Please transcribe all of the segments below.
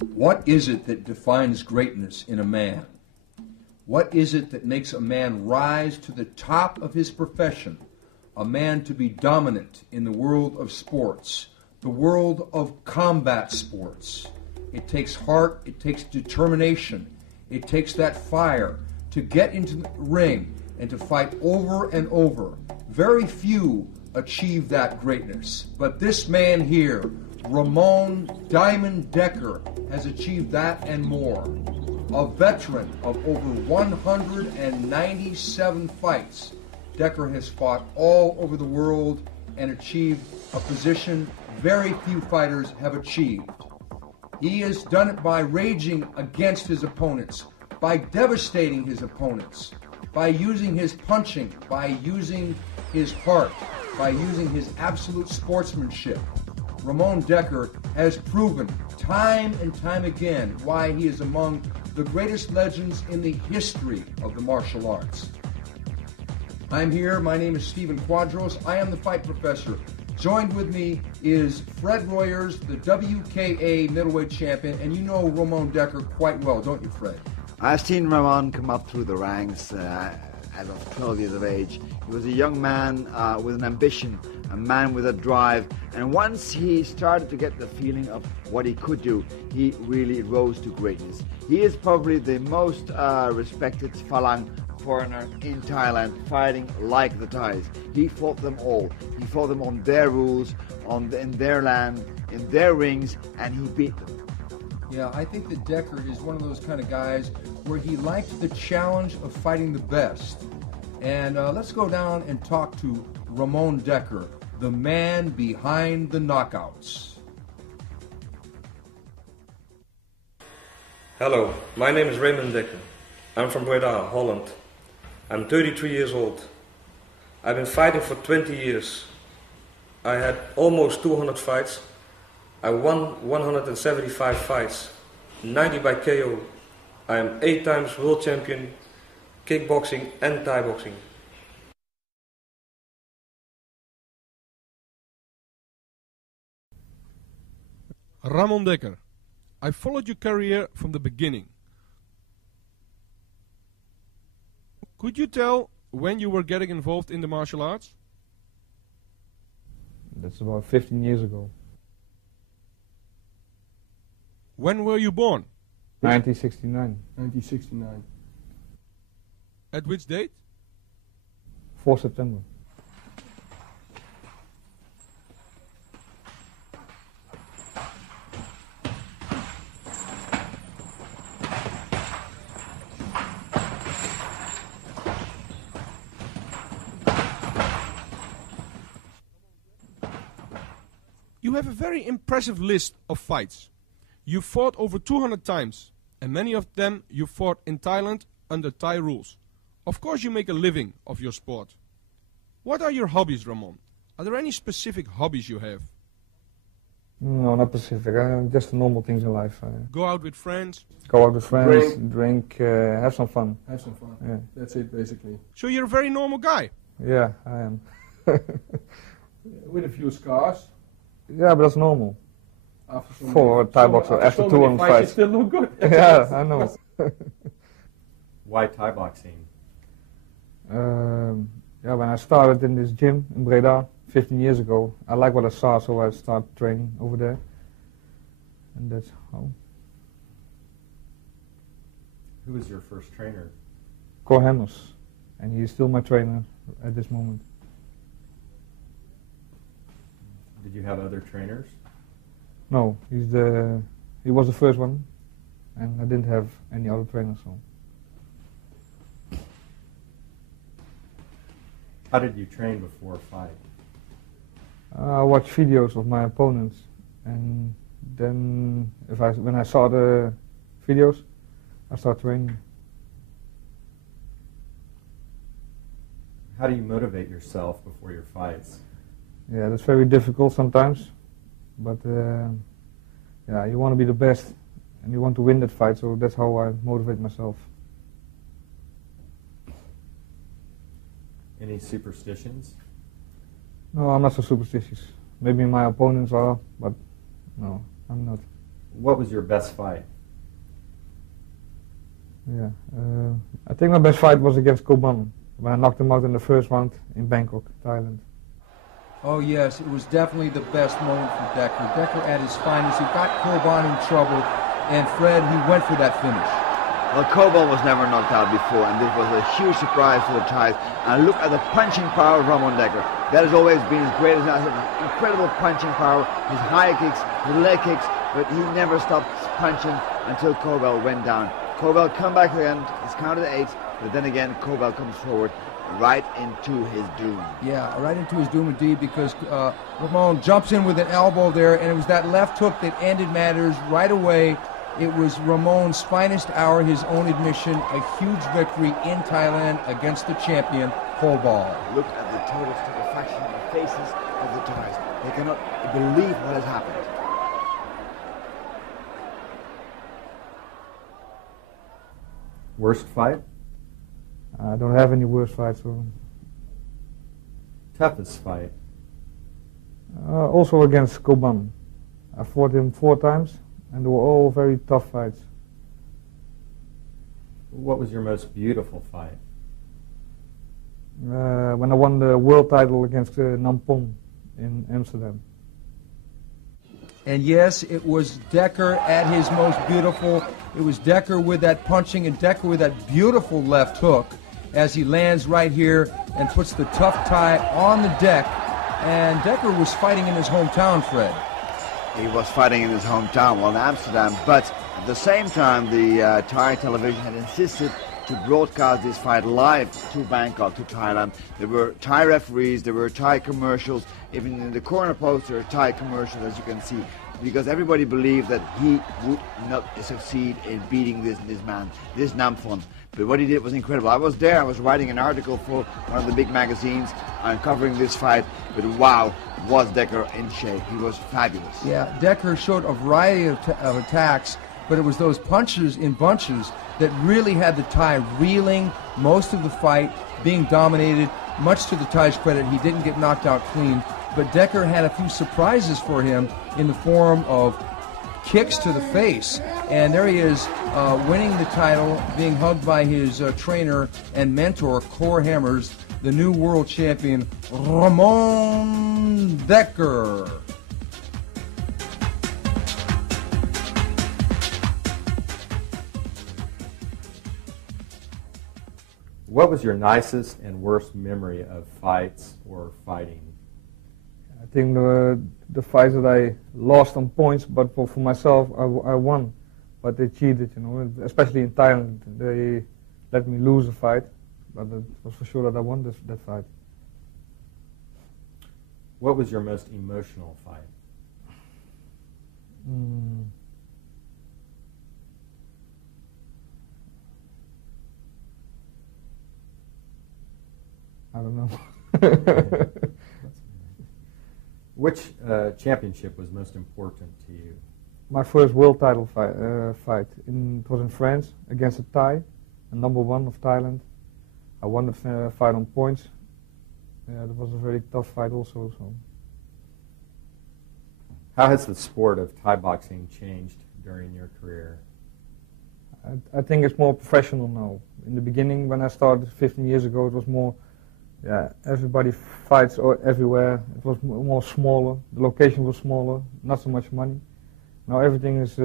What is it that defines greatness in a man? What is it that makes a man rise to the top of his profession? A man to be dominant in the world of sports, the world of combat sports. It takes heart, it takes determination, it takes that fire to get into the ring and to fight over and over. Very few achieve that greatness. But this man here, Ramon Diamond Dekker, has achieved that and more. A veteran of over 197 fights, Dekker has fought all over the world and achieved a position very few fighters have achieved. He has done it by raging against his opponents, by devastating his opponents, by using his punching, by using his heart, by using his absolute sportsmanship. Ramon Dekkers has proven time and time again why he is among the greatest legends in the history of the martial arts. I'm here. My name is Stephen Quadros. I am the Fight Professor. Joined with me is Fred Royers, the WKA middleweight champion, and you know Ramon Dekkers quite well, don't you, Fred? I've seen Ramon come up through the ranks as of 12 years of age. He was a young man with an ambition, a man with a drive, and once he started to get the feeling of what he could do, he really rose to greatness. He is probably the most respected Falang foreigner in Thailand, fighting like the Thais. He fought them all. He fought them on their rules, in their land, in their rings, and he beat them. Yeah, I think that Dekkers is one of those kind of guys where he liked the challenge of fighting the best. And let's go down and talk to Ramon Dekkers, the man behind the knockouts. Hello, my name is Ramon Dekkers. I'm from Breda, Holland. I'm 33 years old. I've been fighting for 20 years. I had almost 200 fights. I won 175 fights, 90 by KO. I am 8 times world champion, kickboxing and Thai boxing. Ramon Dekkers, I followed your career from the beginning. Could you tell when you were getting involved in the martial arts? That's about 15 years ago. When were you born? 1969. 1969. At which date? 4 September. You have a very impressive list of fights. You fought over 200 times, and many of them you fought in Thailand under Thai rules. Of course you make a living of your sport. What are your hobbies, Ramon? Are there any specific hobbies you have? No, not specific. Just the normal things in life. Go out with friends? Go out with friends, drink, have some fun. Have some fun. Yeah. That's it, basically. So you're a very normal guy? Yeah, I am. With a few scars. Yeah, but that's normal. For a Thai boxer, after 200 fights. fights. You still look good. Yeah, I know. Why Thai boxing? Yeah, when I started in this gym in Breda 15 years ago, I liked what I saw, so I started training over there. And that's how. Who was your first trainer? Cor Hammers, and he's still my trainer at this moment. Did you have other trainers? No, he was the first one, and I didn't have any other trainers. So. How did you train before a fight? I watched videos of my opponents, and then when I saw the videos, I started training. How do you motivate yourself before your fights? Yeah, that's very difficult sometimes, but yeah, you want to be the best, and you want to win that fight, so that's how I motivate myself. Any superstitions? No, I'm not so superstitious. Maybe my opponents are, but no, I'm not. What was your best fight? Yeah, I think my best fight was against Koban, when I knocked him out in the first round in Bangkok, Thailand. Oh yes, it was definitely the best moment for Dekker. Dekker at his finest. He got Koban in trouble, and Fred, he went for that finish. Well, Koban was never knocked out before, and this was a huge surprise for the Thais. And look at the punching power of Ramon Dekkers. That has always been his greatest asset. Incredible punching power, his high kicks, his leg kicks, but he never stopped punching until Koban went down. Koban come back again, it's counted 8, but then again Koban comes forward right into his doom. Yeah, right into his doom indeed, because Ramon jumps in with an elbow there, and it was that left hook that ended matters right away. It was Ramon's finest hour, his own admission, a huge victory in Thailand against the champion, Koban. Look at the total stupefaction on the faces of the Thais. They cannot believe what has happened. Worst fight? I don't have any worse fights. So. Toughest fight? Also against Koban. I fought him 4 times, and they were all very tough fights. What was your most beautiful fight? When I won the world title against Nampong in Amsterdam. And yes, it was Dekker at his most beautiful. It was Dekker with that punching and Dekker with that beautiful left hook as he lands right here and puts the tough Thai on the deck. And Dekker was fighting in his hometown, Fred. He was fighting in his hometown, well, in Amsterdam, but at the same time the Thai television had insisted to broadcast this fight live to Bangkok, to Thailand. There were Thai referees, there were Thai commercials, even in the corner post there are Thai commercials, as you can see, because everybody believed that he would not succeed in beating this man, this Namphon. But what he did was incredible. I was there, I was writing an article for one of the big magazines covering this fight, but wow, was Dekker in shape. He was fabulous. Yeah, Dekker showed a variety of attacks, but it was those punches in bunches that really had the Thai reeling most of the fight, being dominated. Much to the Thai's credit, he didn't get knocked out clean, but Dekker had a few surprises for him in the form of kicks to the face. And there he is, winning the title, being hugged by his trainer and mentor, Cor Hammers, the new world champion, Ramon Dekkers. What was your nicest and worst memory of fights or fighting? I think the fights that I lost on points, but for myself, I won. But they cheated, you know, especially in Thailand. They let me lose a fight, but it was for sure that I won that fight. What was your most emotional fight? I don't know. Which championship was most important to you? My first world title fight. It was in France against a Thai, a #1 of Thailand. I won the fight on points. Yeah, it was a very tough fight also. So. How has the sport of Thai boxing changed during your career? I think it's more professional now. In the beginning, when I started 15 years ago, it was more, everybody fights everywhere. It was more smaller. The location was smaller, not so much money. Now everything is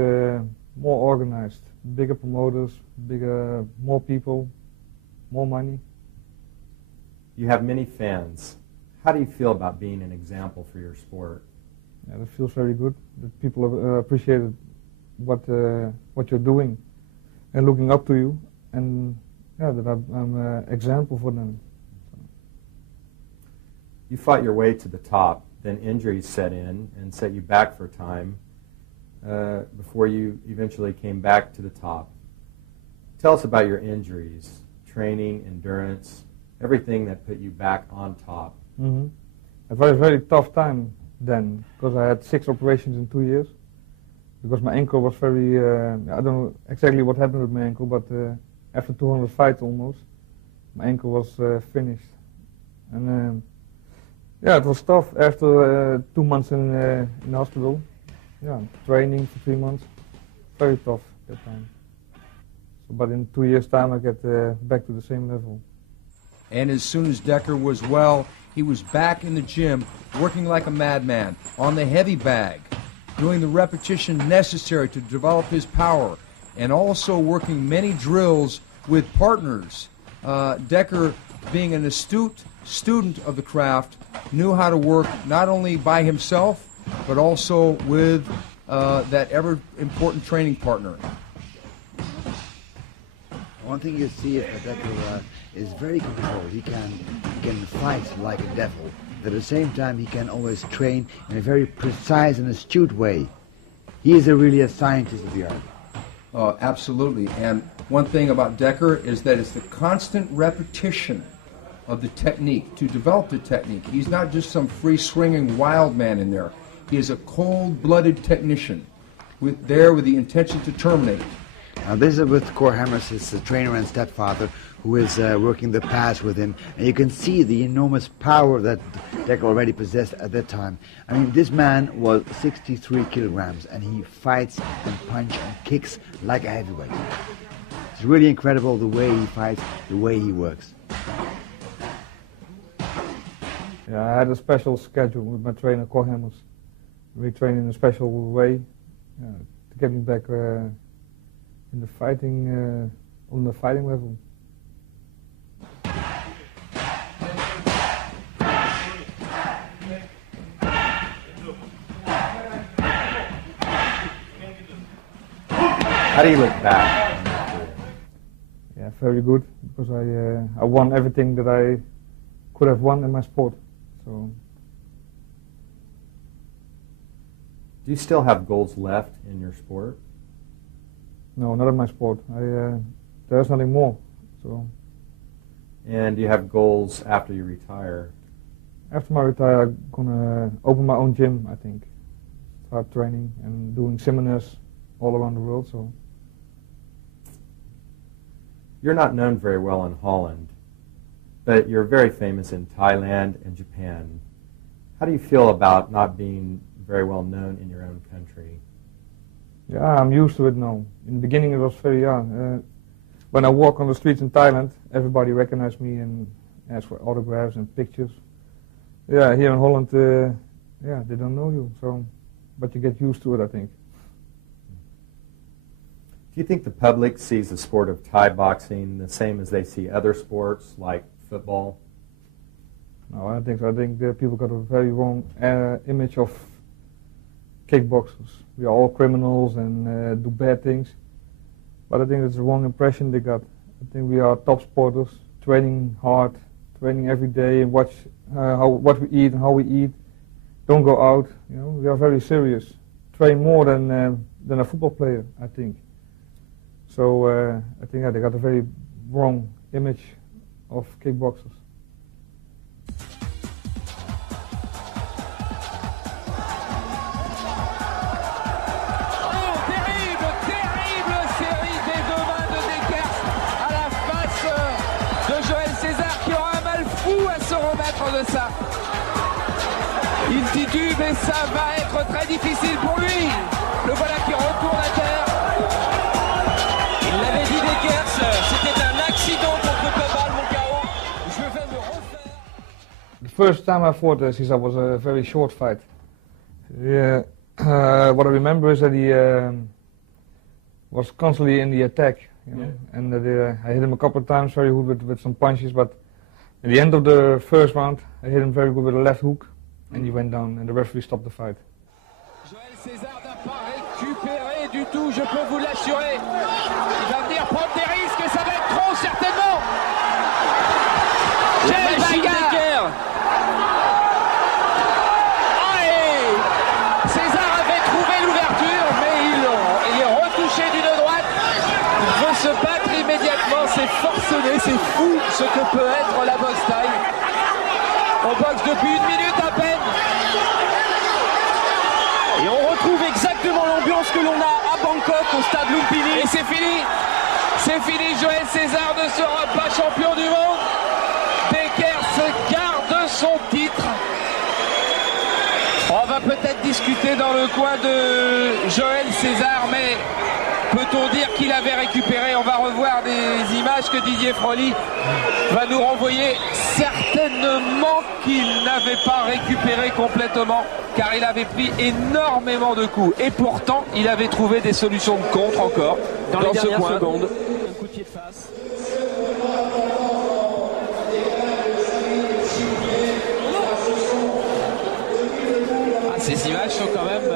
more organized. Bigger promoters, more people, more money. You have many fans. How do you feel about being an example for your sport? Yeah, that feels very good. That people appreciate what you're doing and looking up to you, and that I'm an example for them. You fought your way to the top, then injuries set in and set you back for a time before you eventually came back to the top. Tell us about your injuries, training, endurance, everything that put you back on top. Mm-hmm. It was a very tough time then, because I had 6 operations in 2 years. Because my ankle was very, I don't know exactly what happened with my ankle, but after 200 fights almost, my ankle was finished. And it was tough after 2 months in the hospital. Yeah, training for 3 months. very tough at that time. So, but in 2 years' time, I get back to the same level. And as soon as Dekker was well, he was back in the gym, working like a madman, on the heavy bag, doing the repetition necessary to develop his power, and also working many drills with partners. Dekker, being an astute student of the craft, knew how to work not only by himself, but also with that ever-important training partner. One thing you see is that Dekker is very controlled. He can fight like a devil. At the same time, he can always train in a very precise and astute way. He is really a scientist of the art. Absolutely. And one thing about Dekker is that it's the constant repetition of the technique, to develop the technique. He's not just some free-swinging wild man in there. He is a cold-blooded technician with the intention to terminate. This is with Cor Hammers, his trainer and stepfather, who is working the pass with him. And you can see the enormous power that Dekker already possessed at that time. I mean, this man was 63 kilograms, and he fights and punches and kicks like a heavyweight. It's really incredible the way he fights, the way he works. Yeah, I had a special schedule with my trainer, Cor Hammers. We train in a special way to get me back in the fighting, on the fighting level. How do you look back on that career? Yeah, very good, because I won everything that I could have won in my sport. So. Do you still have goals left in your sport? No, not in my sport. There's nothing more. So. And do you have goals after you retire? After I retire, I'm gonna open my own gym, I think. Start training and doing seminars all around the world. So. You're not known very well in Holland, but you're very famous in Thailand and Japan. How do you feel about not being very well known in your own country? Yeah, I'm used to it now. In the beginning it was very young. When I walk on the streets in Thailand, everybody recognizes me and asks for autographs and pictures. Yeah, here in Holland, they don't know you, so, but you get used to it, I think. Do you think the public sees the sport of Thai boxing the same as they see other sports like football? No, I don't think so. I think that people got a very wrong image of kickboxers. We are all criminals and do bad things. But I think it's the wrong impression they got. I think we are top sporters, training hard, training every day, and watch what we eat and how we eat. Don't go out. You know, we are very serious. Train more than a football player, I think. So I think they got a very wrong image of kickboxers. Terrible série des deux mains de Dekkers à la face de Joël César, qui aura un mal fou à se remettre de ça. Il titube et ça va être très difficile pour lui. Le voilà qui retourne à terre. Il l'avait dit Dekkers, c'était un accident contre Pebal, mon carreau. Je vais me refaire. The first time I fought Cesar was a very short fight. Yeah, what I remember is that he was constantly in the attack, you know? Yeah. And that I hit him a couple of times very good with some punches, but at the end of the first round, I hit him very good with a left hook, and he went down, and the referee stopped the fight. Joël César n'a pas récupéré du tout, je peux vous l'assurer. Il va venir prendre des risques et ça va être trop certainement. Quelle bagarre! Allez! César avait trouvé l'ouverture, mais il est retouché d'une droite. Il veut se battre immédiatement, c'est forcené, c'est fou ce que peut être la boxe thaï. On boxe depuis 1 minute à peine. Et on retrouve exactement l'ambiance que l'on a à Bangkok, au stade Lumpini. Et c'est fini. C'est fini, Joël César ne sera pas champion du monde. Dekkers garde son titre. On va peut-être discuter dans le coin de Joël César, mais Peut-on dire qu'il avait récupéré? On va revoir des images que Didier Froli va nous renvoyer. Certainement qu'il n'avait pas récupéré complètement, car il avait pris énormément de coups. Et pourtant, il avait trouvé des solutions de contre encore dans les dernières secondes. Un coup de pied de face. Ces images sont quand même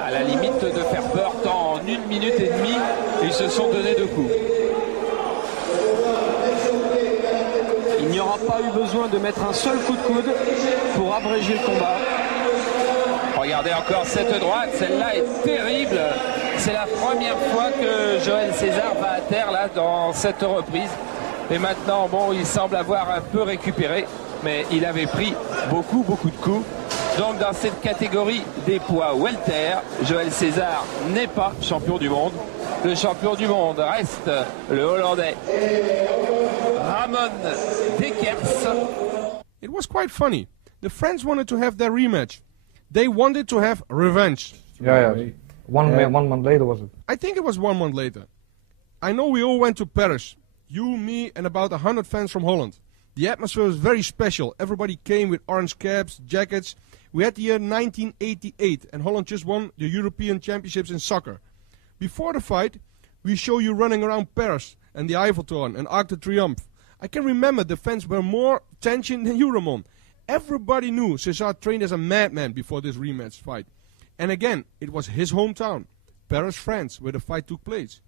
à la limite de faire peur, tant en 1 minute et demie, ils se sont donné 2 coups. Il n'y aura pas eu besoin de mettre un seul coup de coude pour abréger le combat. Regardez encore cette droite, celle-là est terrible. C'est la première fois que Joël César va à terre là dans cette reprise. Et maintenant, bon, il semble avoir un peu récupéré, mais il avait pris beaucoup de coups. Donc dans cette catégorie des poids welter, Joël César n'est pas champion du monde. Le champion du monde reste le Hollandais Ramon Dekkers. It was quite funny. The friends wanted to have their rematch. They wanted to have revenge. Yeah. One month later was it? I think it was 1 month later. I know we all went to Paris. You, me, and about 100 fans from Holland. The atmosphere was very special. Everybody came with orange caps, jackets. We had the year 1988, and Holland just won the European Championships in soccer. Before the fight, we show you running around Paris and the Eiffeltoren and Arc de Triomphe. I can remember the fans were more tension than you, Ramon. Everybody knew César trained as a madman before this rematch fight. And again, it was his hometown, Paris, France, where the fight took place.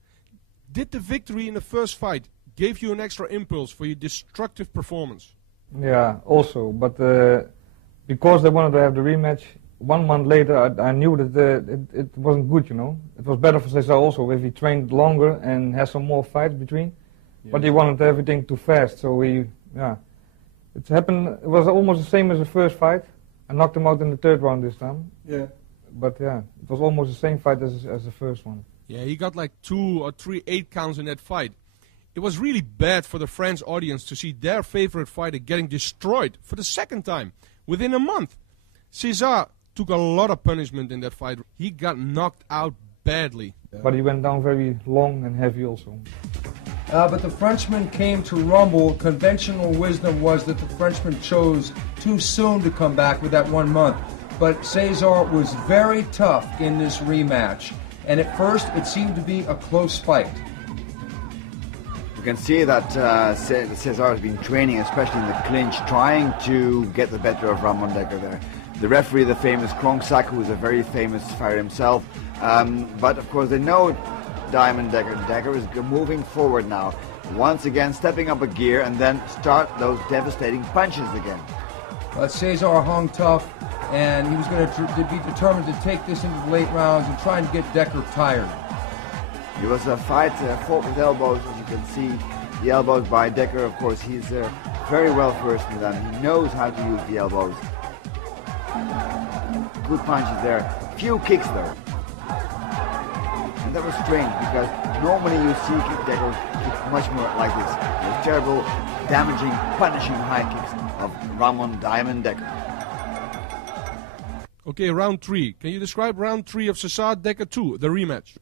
Did the victory in the first fight give you an extra impulse for your destructive performance? Yeah, also, but because they wanted to have the rematch, 1 month later I knew that it wasn't good, you know. It was better for César also if he trained longer and had some more fights between. Yeah. But he wanted everything too fast, so it happened. It was almost the same as the first fight. I knocked him out in the 3rd round this time. Yeah. But yeah, it was almost the same fight as the first one. Yeah, he got like 2 or 3 8 counts in that fight. It was really bad for the French audience to see their favorite fighter getting destroyed for the 2nd time within a month. César took a lot of punishment in that fight. He got knocked out badly. But he went down very long and heavy also. But the Frenchman came to rumble. Conventional wisdom was that the Frenchman chose too soon to come back with that 1 month. But César was very tough in this rematch. And at first, it seemed to be a close fight. You can see that César has been training, especially in the clinch, trying to get the better of Ramon Dekkers there. The referee, the famous Kronksak, who is a very famous fighter himself. But of course, they know Diamond Dekkers. Dekkers is moving forward now, once again stepping up a gear and then start those devastating punches again. César hung tough, and he was going to be determined to take this into the late rounds and try and get Dekkers tired. It was a fight fought with elbows, as you can see. The elbows by Dekkers, of course, he's very well versed in them. He knows how to use the elbows. Good punches there. Few kicks though. And that was strange because normally you see Dekkers kick much more like this. The terrible, damaging, punishing high kicks of Ramon Diamond Dekkers. Okay, round 3. Can you describe round 3 of César Dekkers 2, the rematch?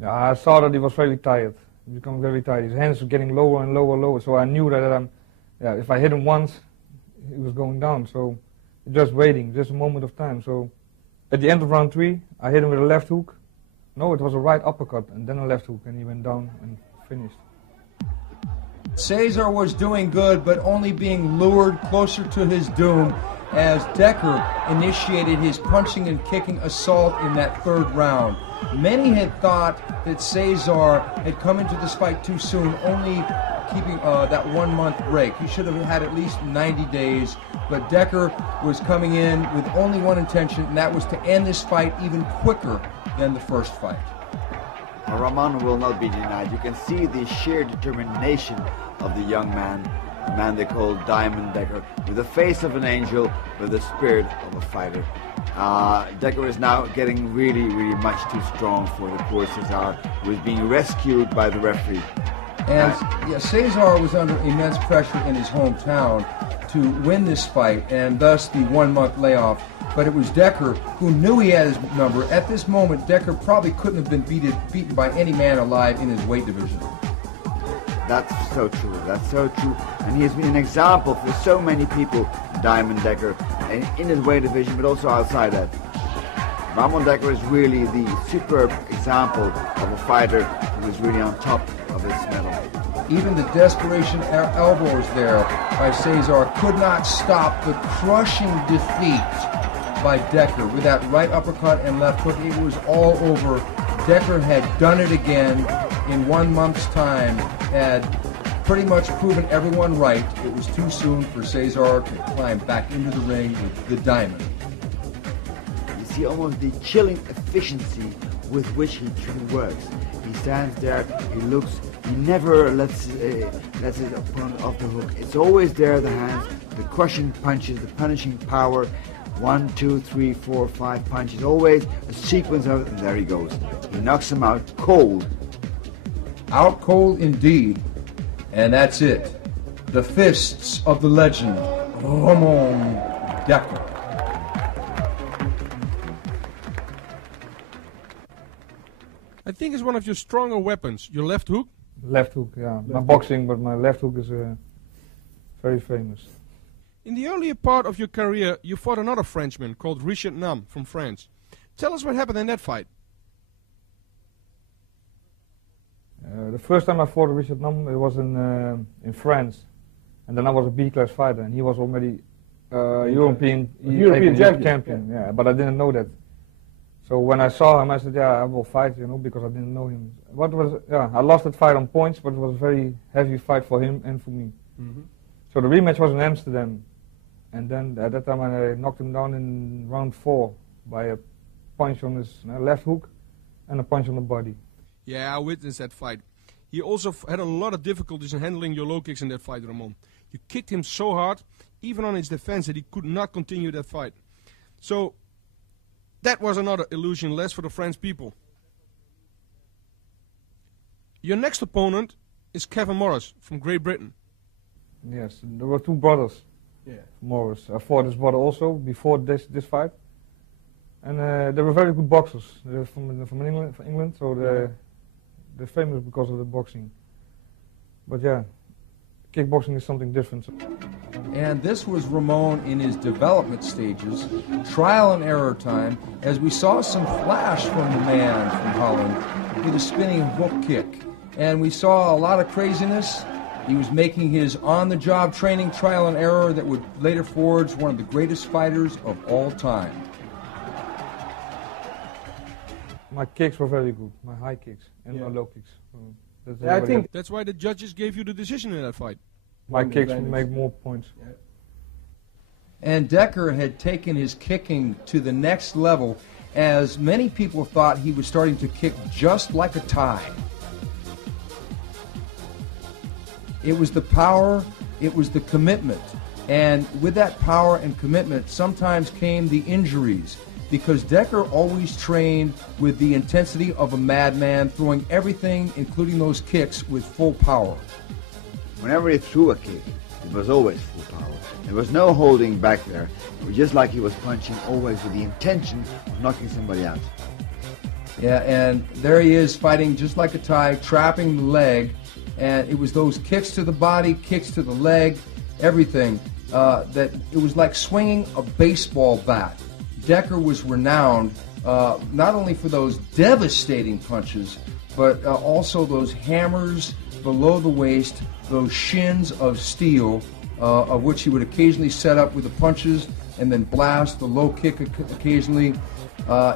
Yeah, I saw that he was very tired. He became very tired. His hands were getting lower and lower. So I knew that if I hit him once, he was going down. So just waiting, just a moment of time. So at the end of round 3, I hit him with a left hook. No, it was a right uppercut and then a left hook, and he went down and finished. César was doing good, but only being lured closer to his doom as Dekkers initiated his punching and kicking assault in that 3rd round. Many had thought that César had come into this fight too soon, only keeping that 1 month break. He should have had at least 90 days, but Dekkers was coming in with only one intention, and that was to end this fight even quicker than the first fight. Ramon will not be denied. You can see the sheer determination of the young man, the man they call Diamond Dekkers, with the face of an angel, with the spirit of a fighter. Dekkers is now getting really much too strong for the poor César, who is being rescued by the referee. And César was under immense pressure in his hometown to win this fight, and thus the 1 month layoff but it was Dekker who knew he had his number. At this moment, Dekker probably couldn't have been beaten by any man alive in his weight division. That's so true. That's so true. And he has been an example for so many people, Diamond Dekker, in his weight division, but also outside that. Ramon Dekkers is really the superb example of a fighter who is really on top of his medal. Even the desperation elbows there by Cesar could not stop the crushing defeat by Dekker with that right uppercut and left hook. It was all over. Dekker had done it again in 1 month's time, had pretty much proven everyone right. It was too soon for Cesar to climb back into the ring with the diamond. You see almost the chilling efficiency with which he works. He stands there, he looks, he never lets his opponent off the hook. It's always there, the hands, the crushing punches, the punishing power. 1, 2, 3, 4, 5 punches. Always a sequence of it, and there he goes. He knocks him out cold. Out cold indeed. And that's it. The fists of the legend, Ramon Dekkers. I think it's one of your stronger weapons, your left hook. Left hook, yeah. My boxing, but my left hook is very famous. In the earlier part of your career, you fought another Frenchman called Richard Nam from France. Tell us what happened in that fight. The first time I fought Richard Nam, it was in France, and then I was a B-class fighter, and he was already European champion. Yeah, but I didn't know that. So when I saw him, I said, "Yeah, I will fight," because I didn't know him. I lost that fight on points, but it was a very heavy fight for him and for me. Mm-hmm. So the rematch was in Amsterdam, and then at that time I knocked him down in round 4 by a punch on his left hook and a punch on the body. Yeah, I witnessed that fight. He also had a lot of difficulties in handling your low kicks in that fight, Ramon. You kicked him so hard, even on his defense, that he could not continue that fight. So that was another illusion less for the French people. Your next opponent is Kevin Morris from Great Britain. Yes, there were 2 brothers. Yeah. Morris. I fought his brother also before this fight, and they were very good boxers. They're from England, so they're famous because of the boxing. But yeah, kickboxing is something different. And this was Ramon in his development stages, trial and error time, as we saw some flash from the man from Holland with a spinning hook kick. And we saw a lot of craziness. He was making his on-the-job training, trial and error, that would later forge one of the greatest fighters of all time. My kicks were very good, my high kicks and my low kicks. I think that's why the judges gave you the decision in that fight. My kicks make more points. Yeah. And Dekker had taken his kicking to the next level, as many people thought he was starting to kick just like a Thai. It was the power, it was the commitment. And with that power and commitment, sometimes came the injuries, because Dekker always trained with the intensity of a madman, throwing everything, including those kicks, with full power. Whenever he threw a kick, it was always full power. There was no holding back there. It was just like he was punching, always with the intention of knocking somebody out. Yeah, and there he is fighting just like a Thai, trapping the leg. And it was those kicks to the body, kicks to the leg, everything, that it was like swinging a baseball bat. Dekker was renowned not only for those devastating punches, but also those hammers below the waist, those shins of steel, of which he would occasionally set up with the punches and then blast the low kick occasionally.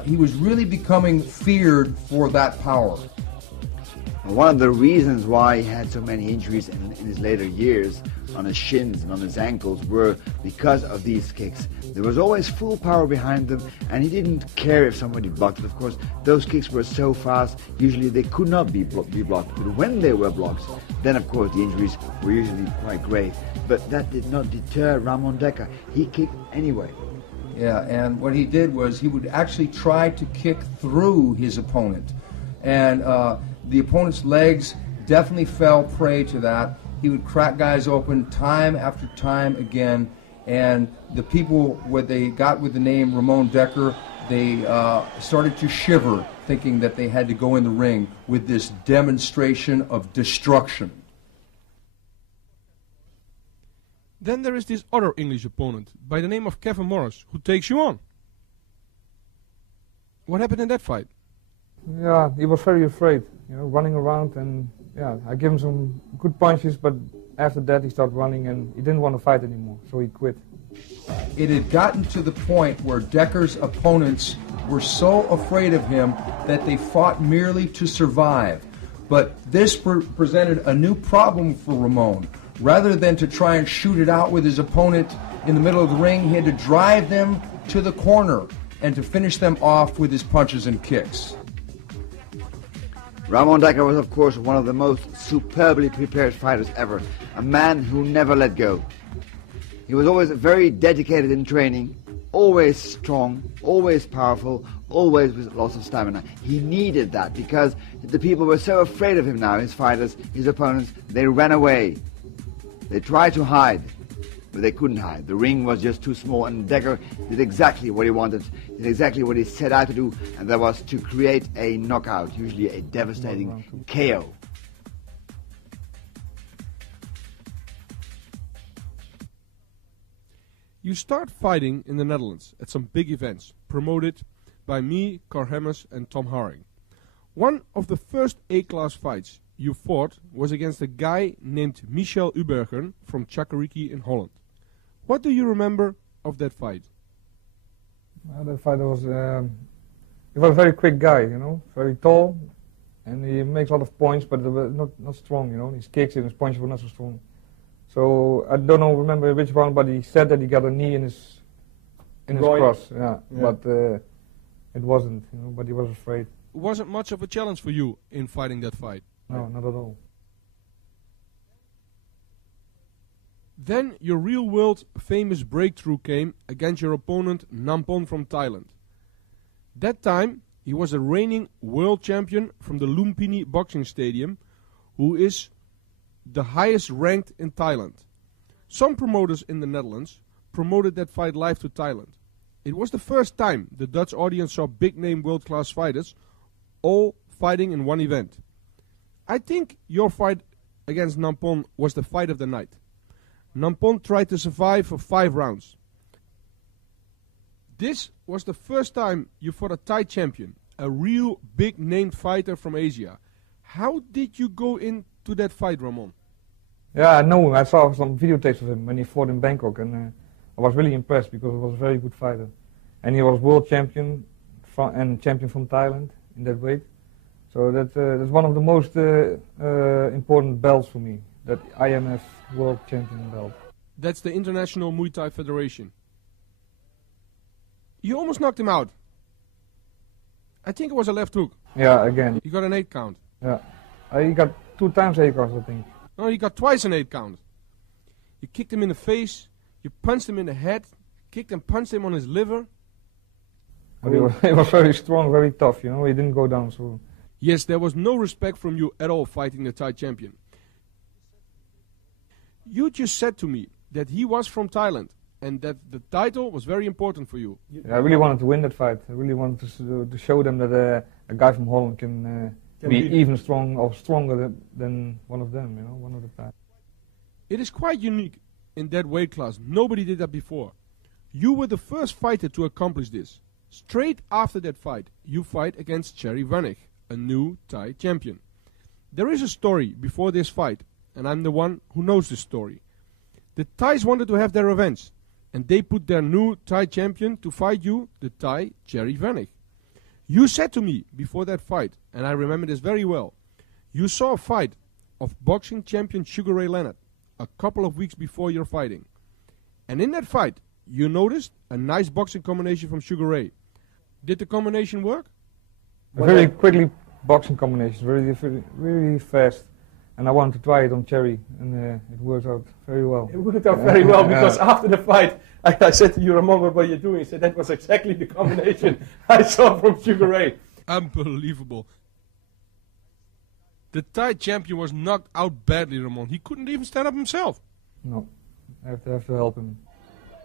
He was really becoming feared for that power. One of the reasons why he had so many injuries in his later years on his shins and on his ankles were because of these kicks. There was always full power behind them, and he didn't care if somebody blocked it. Of course, those kicks were so fast, usually they could not be blocked. But when they were blocked, then of course the injuries were usually quite grave. But that did not deter Ramon Dekkers. He kicked anyway. Yeah, and what he did was he would actually try to kick through his opponent. And the opponent's legs definitely fell prey to that. He would crack guys open time after time again. And the people, when they got with the name Ramon Dekkers, they started to shiver, thinking that they had to go in the ring with this demonstration of destruction. Then there is this other English opponent by the name of Kevin Morris, who takes you on. What happened in that fight? Yeah, he was very afraid, running around, and I gave him some good punches, but after that he started running and he didn't want to fight anymore, so he quit. It had gotten to the point where Dekkers' opponents were so afraid of him that they fought merely to survive. But this presented a new problem for Ramon. Rather than to try and shoot it out with his opponent in the middle of the ring, he had to drive them to the corner and to finish them off with his punches and kicks. Ramon Dekkers was, of course, one of the most superbly prepared fighters ever, a man who never let go. He was always very dedicated in training, always strong, always powerful, always with lots of stamina. He needed that because the people were so afraid of him now, his fighters, his opponents, they ran away. They tried to hide, but they couldn't hide. The ring was just too small, and Dekkers did exactly what he wanted, did exactly what he set out to do, and that was to create a knockout, usually a devastating KO. You start fighting in the Netherlands at some big events, promoted by me, Cor Hemmers and Tom Haring. One of the first A-class fights you fought was against a guy named Michel Ubergen from Chacariki in Holland. What do you remember of that fight? That fighter was, he was a very quick guy, very tall, and he makes a lot of points, but not strong, His kicks and his punches were not so strong. So I don't remember which one, but he said that he got a knee in his cross, but it wasn't, but he was afraid. Wasn't much of a challenge for you in fighting that fight? No, not at all. Then your real-world famous breakthrough came against your opponent Nampon from Thailand. That time he was a reigning world champion from the Lumpini boxing stadium, who is the highest ranked in Thailand. Some promoters in the Netherlands promoted that fight live to Thailand. It was the first time the Dutch audience saw big-name world-class fighters all fighting in one event. I think your fight against Nampon was the fight of the night. Nampon tried to survive for 5 rounds. This was the first time you fought a Thai champion, a real big-named fighter from Asia. How did you go into that fight, Ramon? Yeah, I know him. I saw some videotapes of him when he fought in Bangkok, and I was really impressed because he was a very good fighter. And he was world champion and champion from Thailand in that weight. So that's one of the most important belts for me, that IMF World Champion belt. That's the International Muay Thai Federation. You almost knocked him out. I think it was a left hook. Yeah, again. You got an 8 count. Yeah. He got 2 times 8 counts, I think. No, he got twice an 8 count. You kicked him in the face, you punched him in the head, kicked and punched him on his liver. But he was very strong, very tough, He didn't go down so. Yes, there was no respect from you at all fighting the Thai champion. You just said to me that he was from Thailand and that the title was very important for you. Yeah, I really wanted to win that fight. I really wanted to show them that a guy from Holland can be even strong or stronger than one of them, one of the Thai. It is quite unique in that weight class. Nobody did that before. You were the first fighter to accomplish this. Straight after that fight, you fight against Cherry Vanek, a new Thai champion. There is a story before this fight, and I'm the one who knows the story. The Thais wanted to have their revenge, and they put their new Thai champion to fight you, the Thai Cherry Vanek. You said to me before that fight, and I remember this very well, you saw a fight of boxing champion Sugar Ray Leonard a couple of weeks before your fighting. And in that fight, you noticed a nice boxing combination from Sugar Ray. Did the combination work? Very quickly boxing combination, really fast. And I wanted to try it on Cherry, and it worked out very well. It worked out very well because after the fight, I said to you, Ramon, what were you doing? He said that was exactly the combination I saw from Sugar Ray. Unbelievable. The Thai champion was knocked out badly, Ramon. He couldn't even stand up himself. No, I have to help him.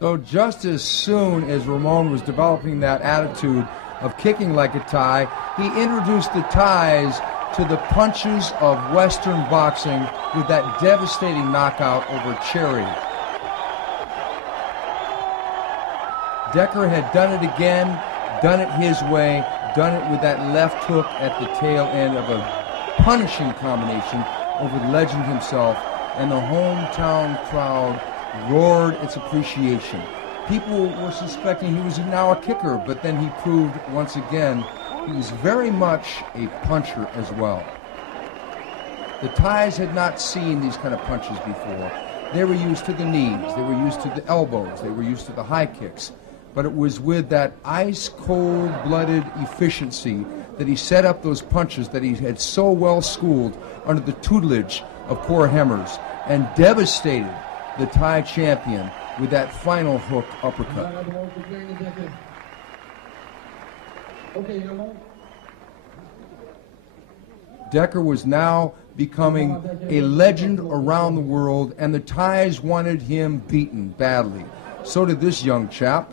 So just as soon as Ramon was developing that attitude of kicking like a Thai, he introduced the Thais to the punches of Western boxing with that devastating knockout over Cherry. Dekker had done it again, done it his way, done it with that left hook at the tail end of a punishing combination over the legend himself, and the hometown crowd roared its appreciation. People were suspecting he was now a kicker, but then he proved once again he was very much a puncher as well. The Thais had not seen these kind of punches before. They were used to the knees, they were used to the elbows, they were used to the high kicks. But it was with that ice-cold-blooded efficiency that he set up those punches that he had so well schooled under the tutelage of Cor Hemmers and devastated the Thai champion with that final hook uppercut. Dekker was now becoming a legend around the world, and the Thais wanted him beaten badly. So did this young chap.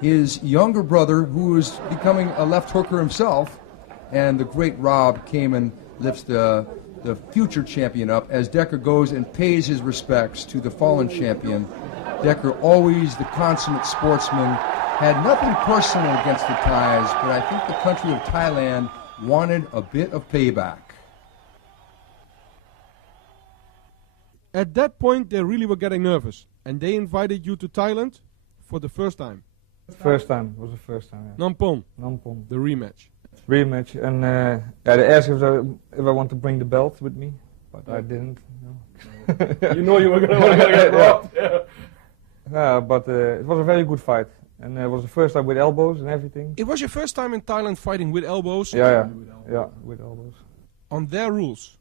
His younger brother, who was becoming a left hooker himself, and the great Rob came and lifts the future champion up as Dekker goes and pays his respects to the fallen champion. Dekker, always the consummate sportsman, had nothing personal against the Thais, but I think the country of Thailand wanted a bit of payback. At that point, they really were getting nervous, and they invited you to Thailand for the first time. First time, it was the first time, yeah. Nampon, Nampon. the rematch. Rematch, and they asked if I want to bring the belt with me, but I didn't. You know you were going to get robbed. Yeah, but it was a very good fight, and it was the first time with elbows and everything. It was your first time in Thailand fighting with elbows? Yeah, with elbows. On their rules.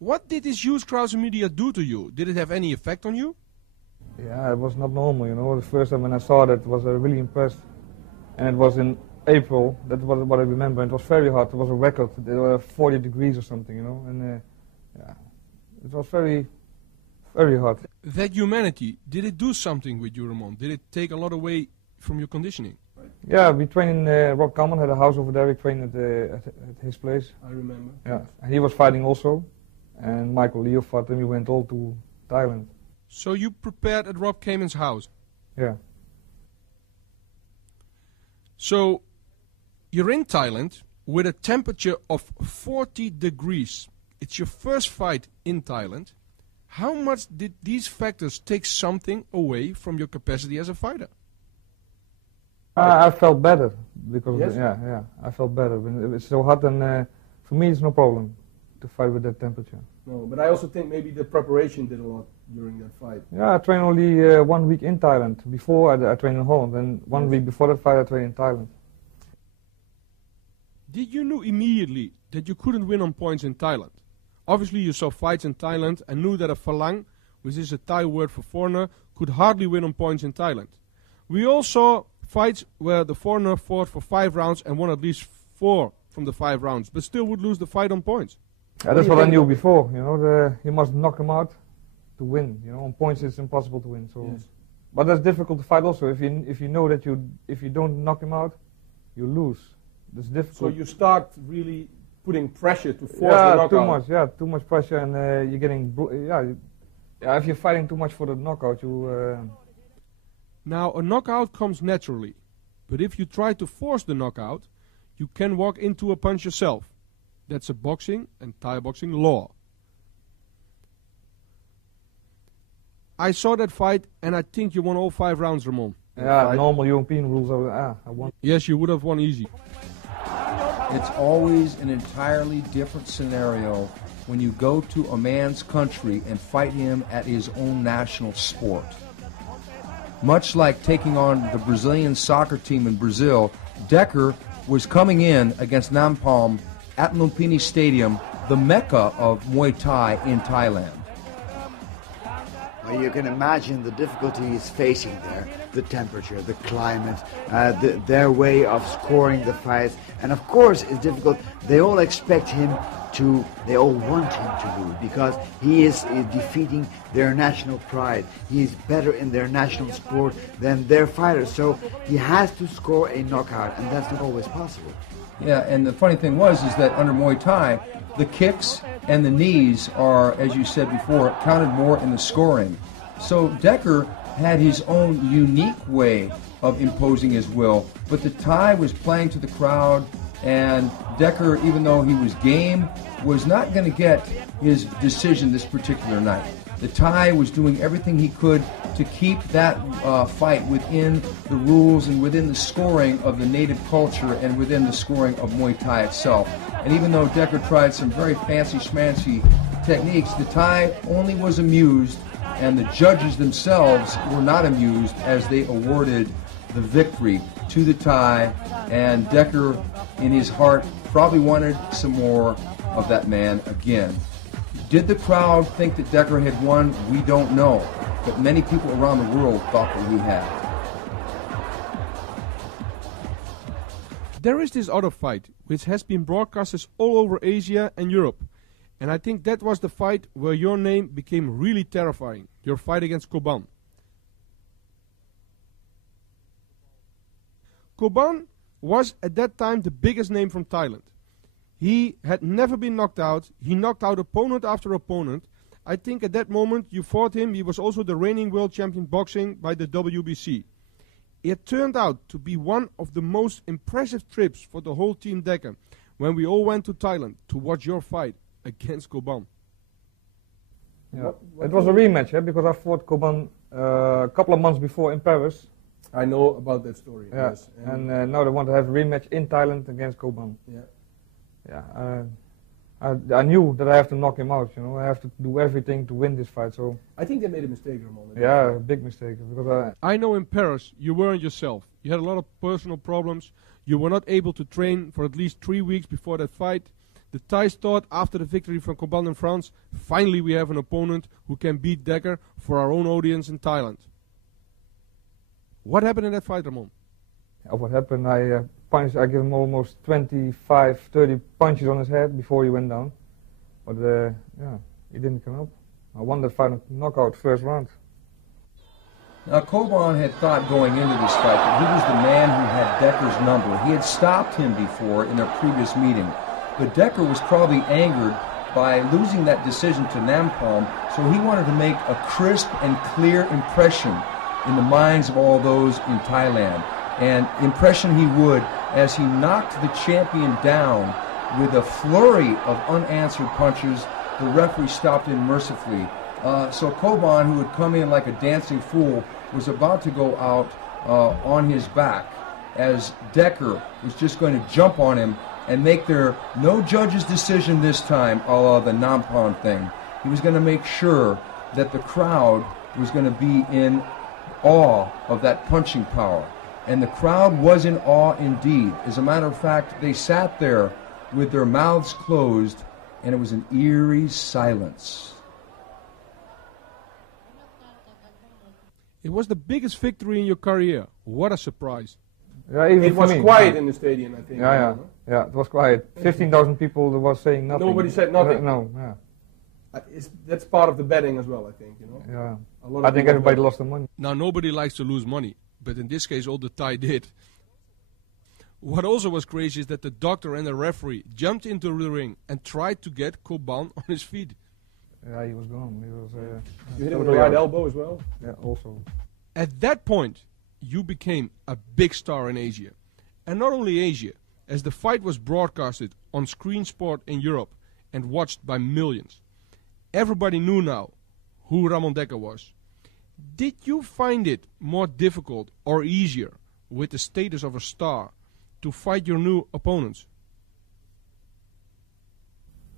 What did this huge crowds and media do to you? Did it have any effect on you? Yeah, it was not normal, you know. The first time when I saw that, was really impressed. And it was in April, that was what I remember. And it was very hot, it was a record. There were 40 degrees or something, you know. And yeah, it was very, very hot. That humanity, did it do something with you, Ramon? Did it take a lot away from your conditioning? Yeah, we trained in Rob Kaman, had a house over there. We trained at his place. I remember. Yeah, and he was fighting also. And Michael Leo fought, and we went all to Thailand. So you prepared at Rob Kaman's house? Yeah. So you're in Thailand with a temperature of 40 degrees. It's your first fight in Thailand. How much did these factors take something away from your capacity as a fighter? I felt better because yes? yeah, I felt better. When it's so hot, and for me it's no problem to fight with that temperature. No, but I also think maybe the preparation did a lot during that fight. Yeah, I trained only 1 week in Thailand. Before I trained in Holland, and 1 week before that fight I trained in Thailand. Did you know immediately that you couldn't win on points in Thailand? Obviously you saw fights in Thailand and knew that a Phalang, which is a Thai word for foreigner, could hardly win on points in Thailand. We all saw fights where the foreigner fought for 5 rounds and won at least 4 from the 5 rounds, but still would lose the fight on points. Yeah, that's what I knew before. You know, you must knock him out to win. You know, on points it's impossible to win. So, yes. But that's difficult to fight also. If you know that if you don't knock him out, you lose. That's difficult. So you start really putting pressure to force the knockout. Too much. Yeah, too much pressure, and you're getting if you're fighting too much for the knockout, you. Now a knockout comes naturally, but if you try to force the knockout, you can walk into a punch yourself. That's a boxing and Thai boxing law. I saw that fight, and I think you won all 5 rounds, Ramon. Yeah, normal European rules. I won. Yes, you would have won easy. It's always an entirely different scenario when you go to a man's country and fight him at his own national sport. Much like taking on the Brazilian soccer team in Brazil, Dekker was coming in against Nampalm at Lumpini Stadium, the mecca of Muay Thai in Thailand. Well, you can imagine the difficulties facing there, the temperature, the climate, their way of scoring the fights, and of course it's difficult. They all expect him they all want him to lose because he is defeating their national pride. He's better in their national sport than their fighters. So he has to score a knockout, and that's not always possible. Yeah, and the funny thing is that under Muay Thai, the kicks and the knees are, as you said before, counted more in the scoring. So Dekker had his own unique way of imposing his will, but the Thai was playing to the crowd, and Dekker, even though he was game, was not going to get his decision this particular night. The Thai was doing everything he could to keep that fight within the rules and within the scoring of the native culture and within the scoring of Muay Thai itself. And even though Dekker tried some very fancy schmancy techniques, the Thai only was amused, and the judges themselves were not amused as they awarded the victory to the Thai, and Dekker, in his heart, probably wanted some more of that man again. Did the crowd think that Dekker had won? We don't know, but many people around the world thought that he had. There is this other fight, which has been broadcasted all over Asia and Europe, and I think that was the fight where your name became really terrifying, your fight against Koban. Koban was at that time the biggest name from Thailand. He had never been knocked out. He knocked out opponent after opponent. I think at that moment you fought him. He was also the reigning world champion boxing by the WBC. It turned out to be one of the most impressive trips for the whole Team Dekker when we all went to Thailand to watch your fight against Koban. Yeah. It was a rematch, because I fought Koban a couple of months before in Paris. I know about that story. Yeah. Yes. And now they want to have a rematch in Thailand against Koban. Yeah. Yeah. I knew that I have to knock him out. I have to do everything to win this fight. So I think they made a mistake, Ramon. Yeah, a big mistake. Because I know in Paris you weren't yourself. You had a lot of personal problems. You were not able to train for at least 3 weeks before that fight. The Thais thought after the victory from Koban in France, finally we have an opponent who can beat Dekker for our own audience in Thailand. What happened in that fight, Ramon? What happened, I gave him almost 25, 30 punches on his head before he went down. But he didn't come up. I won that fight knockout first round. Now, Koban had thought going into this fight that he was the man who had Dekker's number. He had stopped him before in their previous meeting. But Dekker was probably angered by losing that decision to Nampalm, so he wanted to make a crisp and clear impression in the minds of all those in Thailand. And impression he would as he knocked the champion down with a flurry of unanswered punches. The referee stopped in mercifully. So Koban, who had come in like a dancing fool, was about to go out on his back as Dekker was just going to jump on him and make their no judge's decision this time, a la the Nampalm thing. He was going to make sure that the crowd was going to be in awe of that punching power. And the crowd was in awe indeed. As a matter of fact, they sat there with their mouths closed, and it was an eerie silence. It was the biggest victory in your career. What a surprise. Yeah, even it was for me. quiet in the stadium, I think. Yeah, it was quiet. 15,000 people was saying nothing. Nobody said nothing. No, yeah. That's part of the betting as well, I think. Yeah. I think everybody lost their money. Now, nobody likes to lose money, but in this case, all the Thai did. What also was crazy is that the doctor and the referee jumped into the ring and tried to get Koban on his feet. Yeah, he was gone. He was. You hit him with the right elbow as well? Yeah, also. At that point, you became a big star in Asia. And not only Asia, as the fight was broadcasted on Screen Sport in Europe and watched by millions. Everybody knew now who Ramon Dekkers was. Did you find it more difficult or easier with the status of a star to fight your new opponents?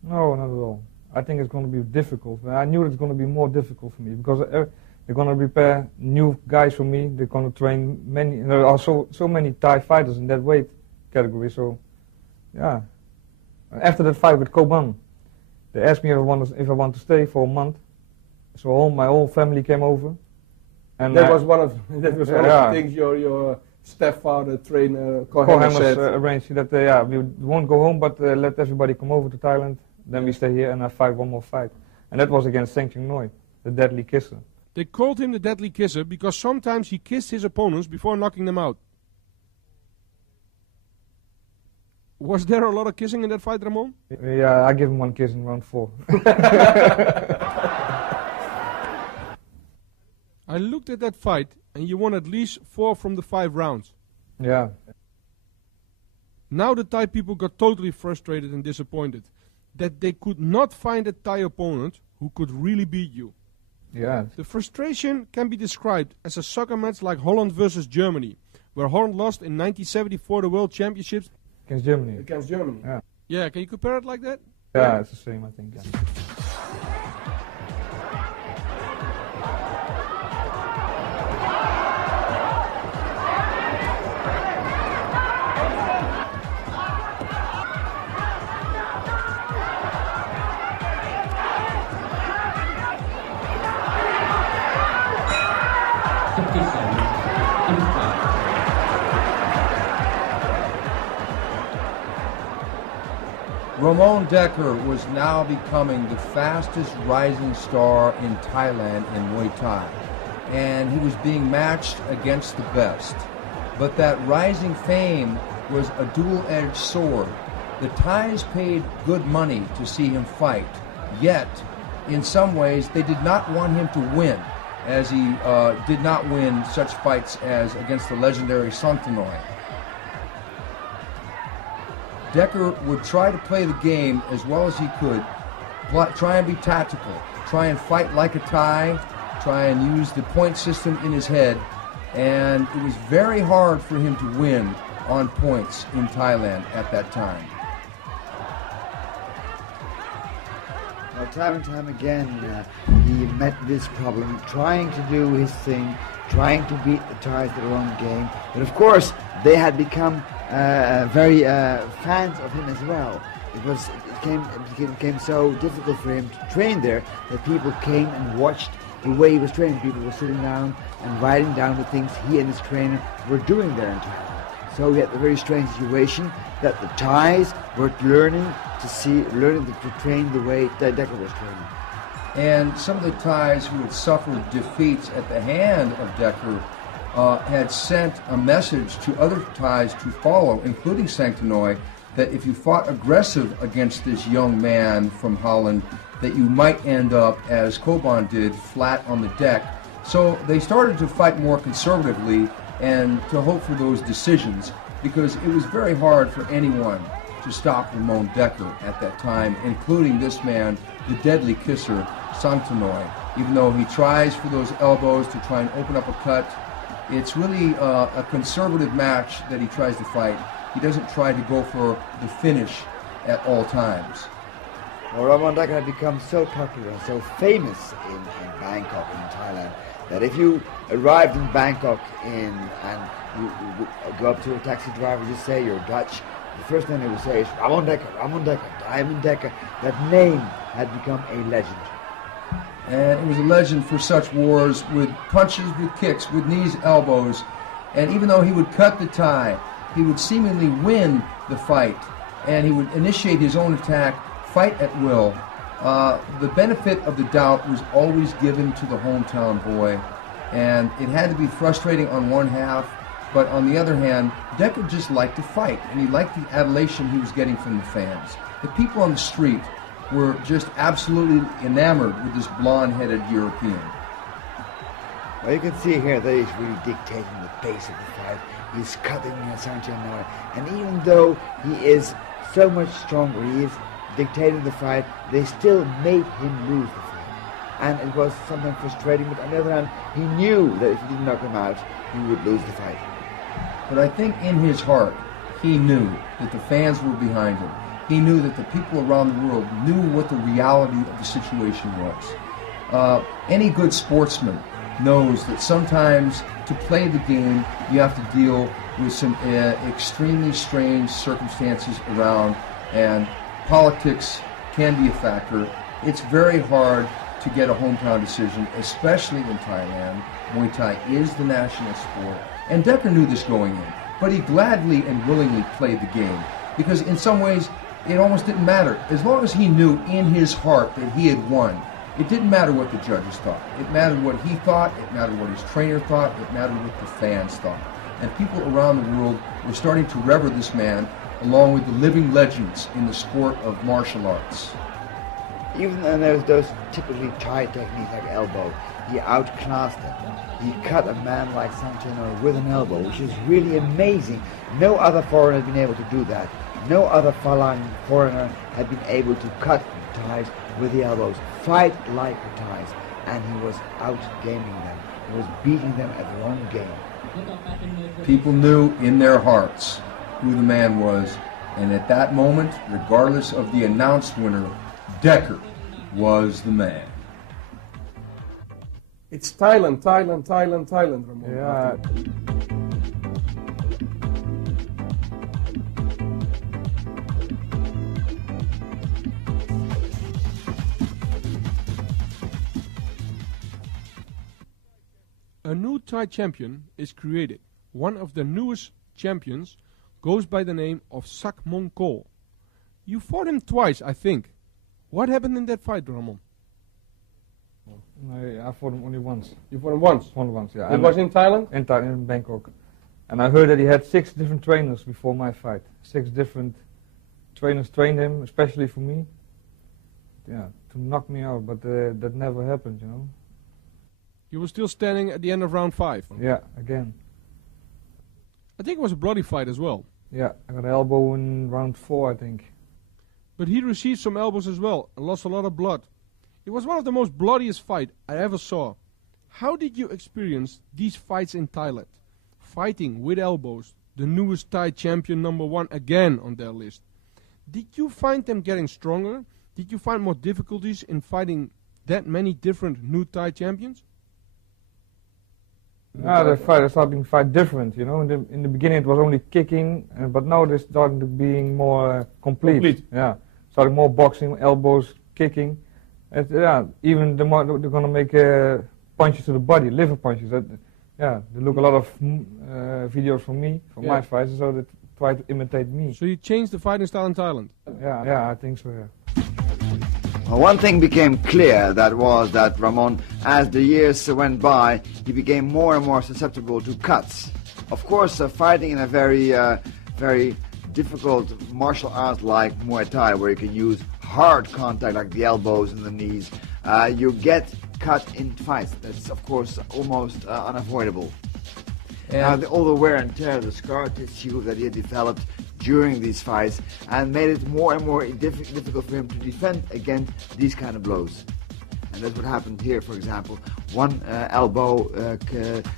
No, not at all. I think it's going to be difficult. I knew it's going to be more difficult for me because they're going to prepare new guys for me. They're going to train many. There are so many Thai fighters in that weight category. So, yeah. After that fight with Koban, they asked me if I want to stay for a month. So my whole family came over. And that was one of the things your stepfather, trainer, Kohan said. arranged that we won't go home, but let everybody come over to Thailand Then we stay here and I fight one more fight. And that was against Sang Chung Noi, the deadly kisser. They called him the deadly kisser because sometimes he kissed his opponents before knocking them out. Was there a lot of kissing in that fight, Ramon? Yeah, I give him one kiss in round 4. I looked at that fight and you won at least 4 from the 5 rounds. Yeah. Now the Thai people got totally frustrated and disappointed that they could not find a Thai opponent who could really beat you. Yeah. The frustration can be described as a soccer match like Holland versus Germany, where Holland lost in 1974 the World Championships. Against Germany. Against Germany. Yeah. Yeah, can you compare it like that? Yeah, it's the same, I think. Yeah. Ramon Dekkers was now becoming the fastest rising star in Thailand in Muay Thai, and he was being matched against the best. But that rising fame was a dual-edged sword. The Thais paid good money to see him fight, yet, in some ways, they did not want him to win, as he did not win such fights as against the legendary Sangtanoi. Dekkers would try to play the game as well as he could, try and be tactical, try and fight like a Thai, try and use the point system in his head, and it was very hard for him to win on points in Thailand at that time. Well, time and time again, he met this problem, trying to do his thing, trying to beat the Thais at their own game. But of course, they had become very fans of him as well. It became so difficult for him to train there that people came and watched the way he was training. People were sitting down and writing down the things he and his trainer were doing there in Thailand. So we had the very strange situation that the Thais were learning to train the way that Dekkers was training. And some of the Thais who had suffered defeats at the hand of Dekkers had sent a message to other Thais to follow, including Sangtanoi, that if you fought aggressive against this young man from Holland, that you might end up, as Koban did, flat on the deck. So they started to fight more conservatively and to hope for those decisions, because it was very hard for anyone to stop Ramon Dekkers at that time, including this man, the deadly kisser, Sangtanoi. Even though he tries for those elbows to try and open up a cut, it's really a conservative match that he tries to fight. He doesn't try to go for the finish at all times. Well, Ramon Dekkers had become so popular and so famous in Bangkok, in Thailand, that if you arrived in Bangkok and you go up to a taxi driver, you say you're Dutch, the first thing they would say is Ramon Dekkers, Diamond Dekkers. That name had become a legend. And it was a legend for such wars, with punches, with kicks, with knees, elbows. And even though he would cut the Thai, he would seemingly win the fight, and he would initiate his own attack, fight at will. The benefit of the doubt was always given to the hometown boy, and it had to be frustrating on one half, but on the other hand, Dekkers just liked to fight, and he liked the adulation he was getting from the fans. The people on the street were just absolutely enamored with this blonde-headed European. Well, you can see here that he's really dictating the pace of the fight. He's cutting Sangtanoi, and even though he is so much stronger, he is dictating the fight, they still made him lose the fight. And it was sometimes frustrating, but on the other hand, he knew that if he didn't knock him out, he would lose the fight. But I think in his heart, he knew that the fans were behind him. He knew that the people around the world knew what the reality of the situation was. Any good sportsman knows that sometimes to play the game, you have to deal with some extremely strange circumstances around, and politics can be a factor. It's very hard to get a hometown decision, especially in Thailand. Muay Thai is the national sport, and Dekkers knew this going in, but he gladly and willingly played the game, because in some ways, it almost didn't matter. As long as he knew in his heart that he had won, it didn't matter what the judges thought. It mattered what he thought, it mattered what his trainer thought, it mattered what the fans thought. And people around the world were starting to rever this man along with the living legends in the sport of martial arts. Even though there's those typically Thai techniques like elbow, he outclassed them. He cut a man like Santino with an elbow, which is really amazing. No other foreigner had been able to do that. No other foreigner had been able to cut Thais with the elbows, fight like the Thais, and he was outgaming them. He was beating them at their own game. People knew in their hearts who the man was, and at that moment, regardless of the announced winner, Dekker was the man. It's Thailand, Ramon. Yeah. A new Thai champion is created. One of the newest champions goes by the name of Sak Mong Ko. You fought him twice, I think. What happened in that fight, Ramon? I fought him only once. You fought him once? Only once, yeah. It was in Thailand? In Bangkok. And I heard that he had 6 different trainers before my fight. 6 different trainers trained him, especially for me. Yeah, to knock me out, but that never happened, you know. You were still standing at the end of round 5. Yeah, again. I think it was a bloody fight as well. Yeah, I got an elbow in round 4, I think. But he received some elbows as well and lost a lot of blood. It was one of the most bloodiest fights I ever saw. How did you experience these fights in Thailand? Fighting with elbows, the newest Thai champion #1 again on their list. Did you find them getting stronger? Did you find more difficulties in fighting that many different new Thai champions? The fight is starting to fight different, you know. In the beginning it was only kicking, but now they're starting to being more complete. Yeah, starting more boxing, elbows, kicking. And, even they're going to make punches to the body, liver punches. They look a lot of videos from me, from my fights, so they try to imitate me. So you changed the fighting style in Thailand? Yeah, I think so, yeah. Well, one thing became clear, that was that Ramon, as the years went by, he became more and more susceptible to cuts. Of course, fighting in a very difficult martial art like Muay Thai, where you can use hard contact like the elbows and the knees, you get cut in fights. That's, of course, almost unavoidable. And all the wear and tear, the scar tissue that he had developed during these fights, and made it more and more difficult for him to defend against these kind of blows. And that's what happened here, for example. One elbow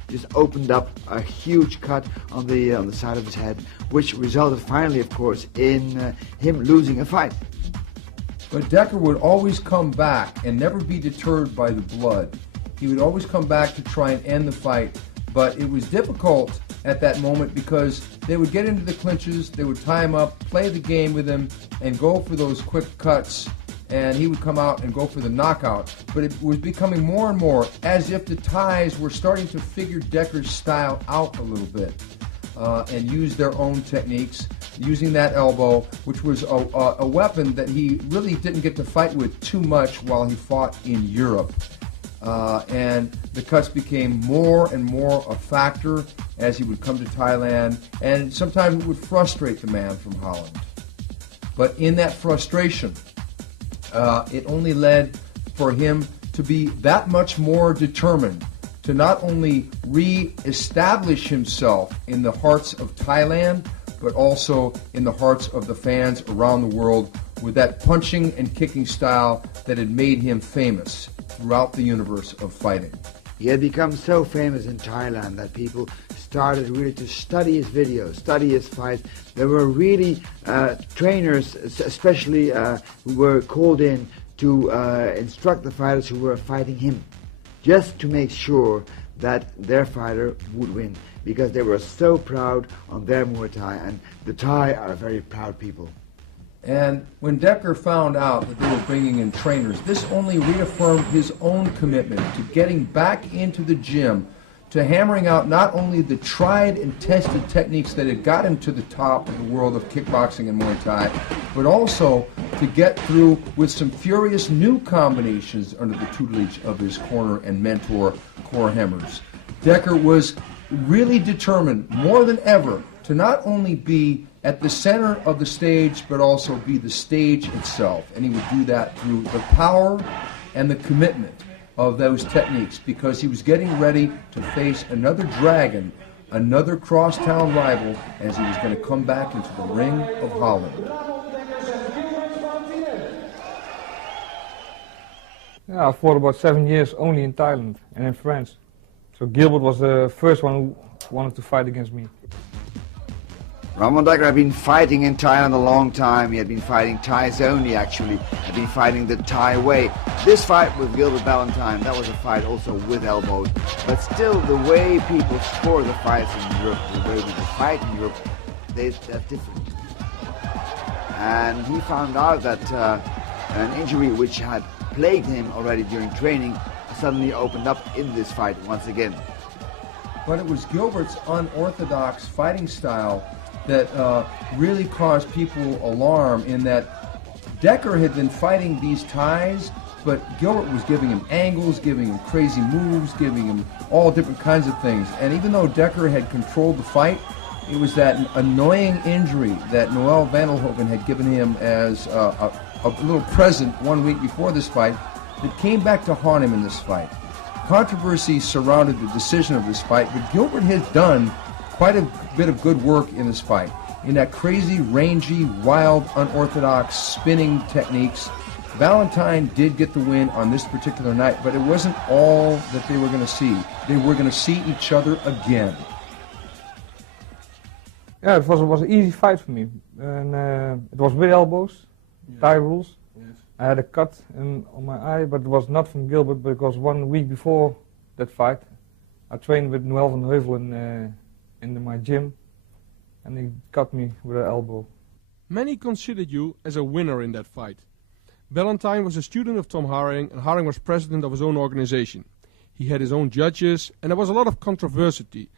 just opened up a huge cut on the side of his head, which resulted finally, of course, in him losing a fight. But Dekker would always come back and never be deterred by the blood. He would always come back to try and end the fight, but it was difficult at that moment because they would get into the clinches, they would tie him up, play the game with him, and go for those quick cuts, and he would come out and go for the knockout. But it was becoming more and more as if the Thais were starting to figure Dekker's style out a little bit and use their own techniques, using that elbow, which was a weapon that he really didn't get to fight with too much while he fought in Europe. And the cuts became more and more a factor as he would come to Thailand, and sometimes it would frustrate the man from Holland. But in that frustration, it only led for him to be that much more determined to not only re-establish himself in the hearts of Thailand, but also in the hearts of the fans around the world with that punching and kicking style that had made him famous throughout the universe of fighting. He had become so famous in Thailand that people started really to study his videos, study his fights. There were really trainers, especially who were called in to instruct the fighters who were fighting him, just to make sure that their fighter would win, because they were so proud on their Muay Thai, and the Thai are a very proud people. And when Dekker found out that they were bringing in trainers, this only reaffirmed his own commitment to getting back into the gym, to hammering out not only the tried and tested techniques that had got him to the top of the world of kickboxing and Muay Thai, but also to get through with some furious new combinations under the tutelage of his corner and mentor, Cor Hemmers. Dekker was really determined, more than ever, to not only be at the center of the stage, but also be the stage itself. And he would do that through the power and the commitment of those techniques, because he was getting ready to face another dragon, another crosstown rival, as he was going to come back into the ring of Holland. Yeah, I fought about 7 years only in Thailand and in France. So Gilbert was the first one who wanted to fight against me. Ramon Dekkers had been fighting in Thailand a long time. He had been fighting Thais only, actually. Had been fighting the Thai way. This fight with Gilbert Valentine, that was a fight also with elbows. But still, the way people score the fights in Europe, the way we fight in Europe, that's different. And he found out that an injury which had plagued him already during training suddenly opened up in this fight once again. But it was Gilbert's unorthodox fighting style that really caused people alarm, in that Dekker had been fighting these Thais, but Gilbert was giving him angles, giving him crazy moves, giving him all different kinds of things. And even though Dekker had controlled the fight, it was that annoying injury that Noel Vandelhoven had given him as a little present 1 week before this fight that came back to haunt him in this fight. Controversy surrounded the decision of this fight, but Gilbert has done quite a bit of good work in this fight. In that crazy, rangy, wild, unorthodox spinning techniques, Valentine did get the win on this particular night, but it wasn't all that they were going to see. They were going to see each other again. Yeah, it was an easy fight for me. And it was with elbows, Thai rules. Yes. I had a cut on my eye, but it was not from Gilbert, because 1 week before that fight, I trained with Noel van Heuvel in my gym, and he cut me with an elbow. Many considered you as a winner in that fight. Valentine was a student of Tom Haring, and Haring was president of his own organization. He had his own judges, and there was a lot of controversy.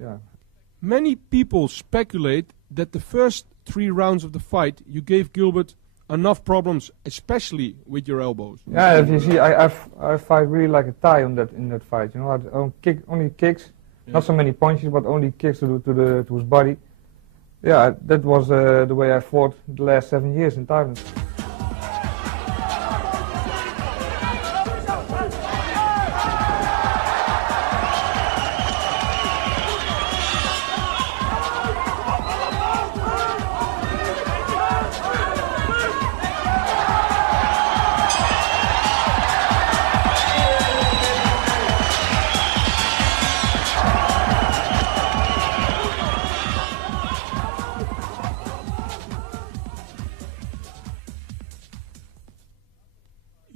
Yeah. Many people speculate that the first 3 rounds of the fight you gave Gilbert enough problems, especially with your elbows. Yeah, if you see, I fight really like a Thai in that fight. You know, I only kicks, not so many punches, but only kicks to his body. Yeah, that was the way I fought the last 7 years in Thailand.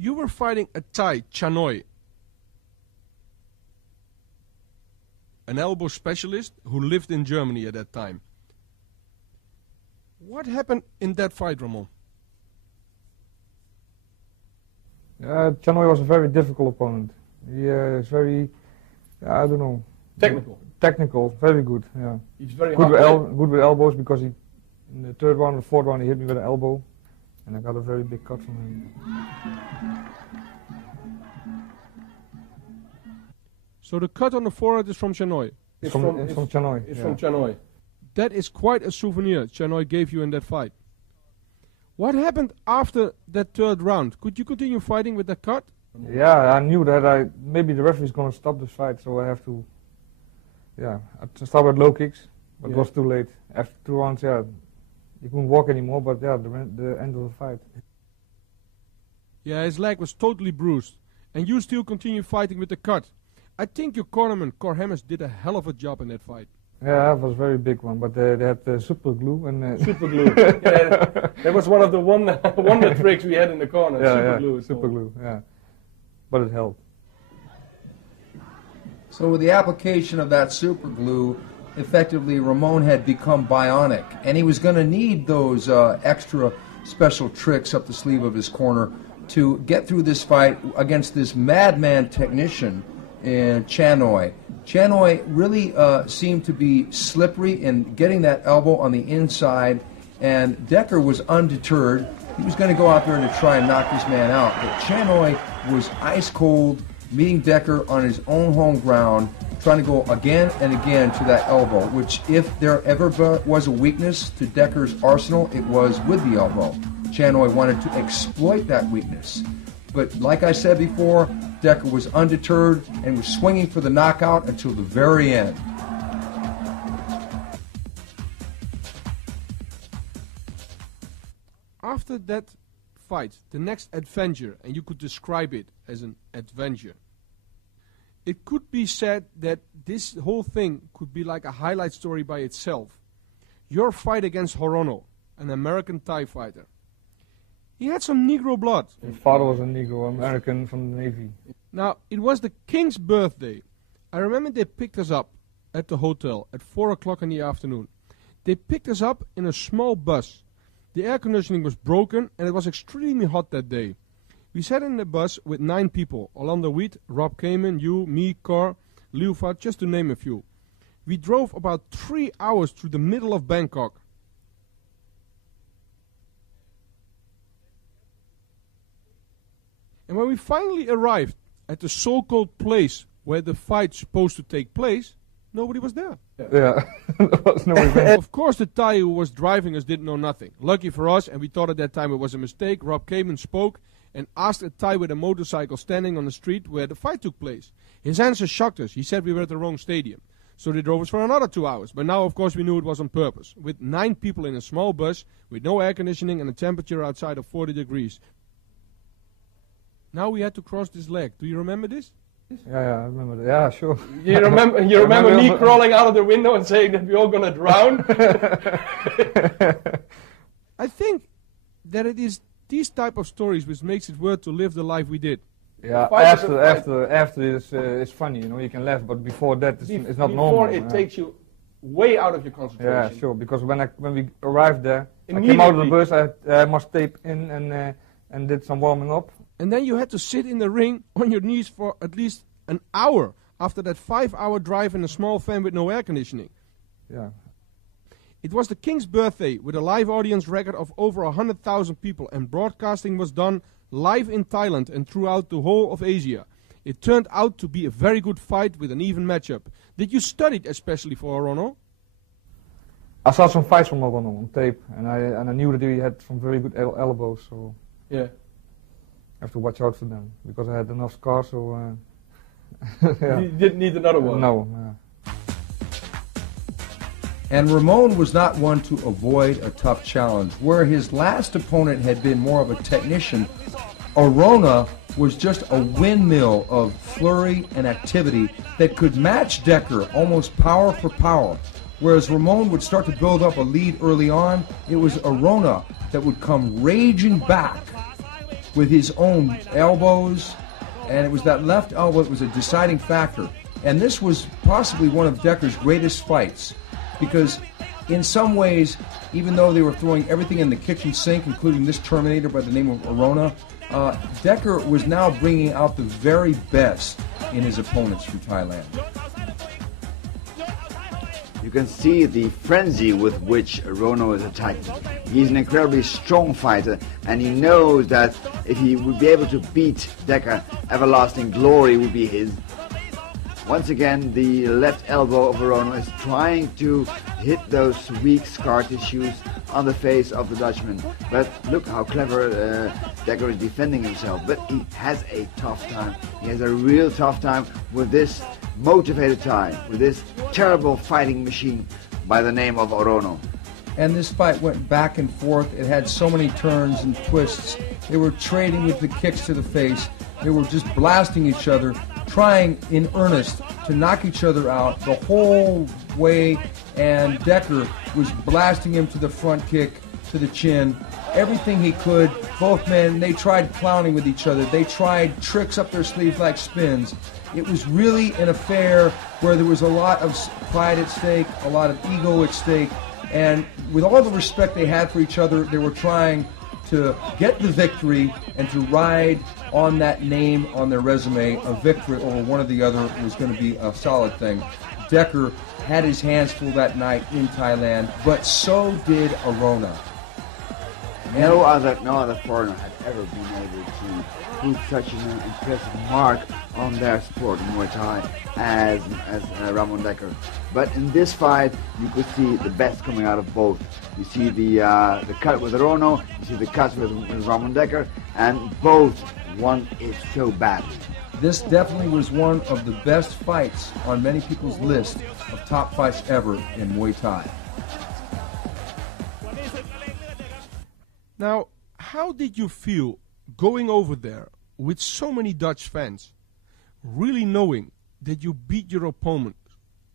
You were fighting a Thai, Chanoi, an elbow specialist who lived in Germany at that time. What happened in that fight, Ramon? Chanoi was a very difficult opponent. He is very, I don't know. Technical, very good. Yeah. He's very good with elbows, because in the 3rd round and 4th round he hit me with an elbow, and I got a very big cut from him. So the cut on the forehead is from Chanoi? It's from Chanoi. It's from Chanoi. That is quite a souvenir Chanoi gave you in that fight. What happened after that 3rd round? Could you continue fighting with that cut? Yeah, I knew that maybe the referee is going to stop this fight, so I have to, I start with low kicks, but it was too late. After 2 rounds, he couldn't walk anymore, but the end of the fight. Yeah, his leg was totally bruised, and you still continue fighting with the cut. I think your cornerman, Cor Hemmers, did a hell of a job in that fight. Yeah, it was a very big one, but they had super glue and super glue. Yeah, that was one of the wonder tricks we had in the corner. Super glue. Yeah, but it helped. So with the application of that super glue, effectively Ramon had become bionic, and he was going to need those extra special tricks up the sleeve of his corner to get through this fight against this madman technician and Chanoy. Chanoy really seemed to be slippery in getting that elbow on the inside, and Dekker was undeterred. He was going to go out there to try and knock this man out, but Chanoy was ice cold, meeting Dekker on his own home ground, trying to go again and again to that elbow, which if there ever was a weakness to Dekker's arsenal, it was with the elbow. Chanoy wanted to exploit that weakness. But like I said before, Dekker was undeterred and was swinging for the knockout until the very end. After that fight, the next adventure, and you could describe it as an adventure, it could be said that this whole thing could be like a highlight story by itself. Your fight against Horono, an American Thai fighter. He had some Negro blood. His father was a Negro, American from the Navy. Now, it was the king's birthday. I remember they picked us up at the hotel at 4 o'clock in the afternoon. They picked us up in a small bus. The air conditioning was broken and it was extremely hot that day. We sat in the bus with 9 people. Orlando Wheat, Rob Kamen, you, me, Cor, Liufat, just to name a few. We drove about 3 hours through the middle of Bangkok. And when we finally arrived at the so-called place where the fight's supposed to take place, nobody was there. Yeah, there was no event. Of course, the Thai who was driving us didn't know nothing. Lucky for us, and we thought at that time it was a mistake, Rob Kamen spoke and asked a Thai with a motorcycle standing on the street where the fight took place. His answer shocked us. He said we were at the wrong stadium. So they drove us for another 2 hours. But now, of course, we knew it was on purpose. With 9 people in a small bus, with no air conditioning and a temperature outside of 40 degrees. Now we had to cross this lake. Do you remember this? Yeah, I remember that. Yeah, sure. You remember me crawling out of the window and saying that we're all going to drown? I think that it is these type of stories which makes it worth to live the life we did. Yeah, after it's funny, you know, you can laugh, but before that it's not normal. Before it takes you way out of your concentration. Yeah, sure, because when we arrived there, I came out of the bus, I must tape in and did some warming up. And then you had to sit in the ring on your knees for at least an hour after that 5-hour drive in a small van with no air conditioning. Yeah. It was the king's birthday with a live audience record of over 100,000 people, and broadcasting was done live in Thailand and throughout the whole of Asia. It turned out to be a very good fight with an even matchup. Did you study it especially for Horono? I saw some fights from Horono on tape, and I knew that he had some very good elbows, so yeah. I have to watch out for them, because I had enough scars, so yeah. You didn't need another one? No. And Ramon was not one to avoid a tough challenge. Where his last opponent had been more of a technician, Arona was just a windmill of flurry and activity that could match Dekker almost power for power. Whereas Ramon would start to build up a lead early on, it was Arona that would come raging back with his own elbows, and it was that left elbow that was a deciding factor. And this was possibly one of Dekker's greatest fights, because in some ways, even though they were throwing everything in the kitchen sink, including this Terminator by the name of Arona, Dekker was now bringing out the very best in his opponents from Thailand. You can see the frenzy with which Arona is attacking. He's an incredibly strong fighter, and he knows that if he would be able to beat Dekker, everlasting glory would be his. Once again, the left elbow of Arona is trying to hit those weak scar tissues on the face of the Dutchman. But look how clever Dekker is defending himself. But he has a tough time. He has a real tough time with this motivated Thai, with this terrible fighting machine by the name of Arona. And this fight went back and forth. It had so many turns and twists. They were trading with the kicks to the face. They were just blasting each other, trying in earnest to knock each other out the whole way, and Dekker was blasting him to the front kick, to the chin, everything he could. Both men, they tried clowning with each other. They tried tricks up their sleeves like spins. It was really an affair where there was a lot of pride at stake, a lot of ego at stake, and with all the respect they had for each other, they were trying to get the victory and to ride on that name on their resume. A victory over one or the other was going to be a solid thing. Dekker had his hands full that night in Thailand, but so did Arona. No other foreigner had ever been able to put such an impressive mark on their sport in Muay Thai as Ramon Dekkers. But in this fight, you could see the best coming out of both. You see the cut with Rono, you see the cut with Ramon Dekkers, and both won it so badly. This definitely was one of the best fights on many people's list of top fights ever in Muay Thai. Now, how did you feel going over there with so many Dutch fans, really knowing that you beat your opponent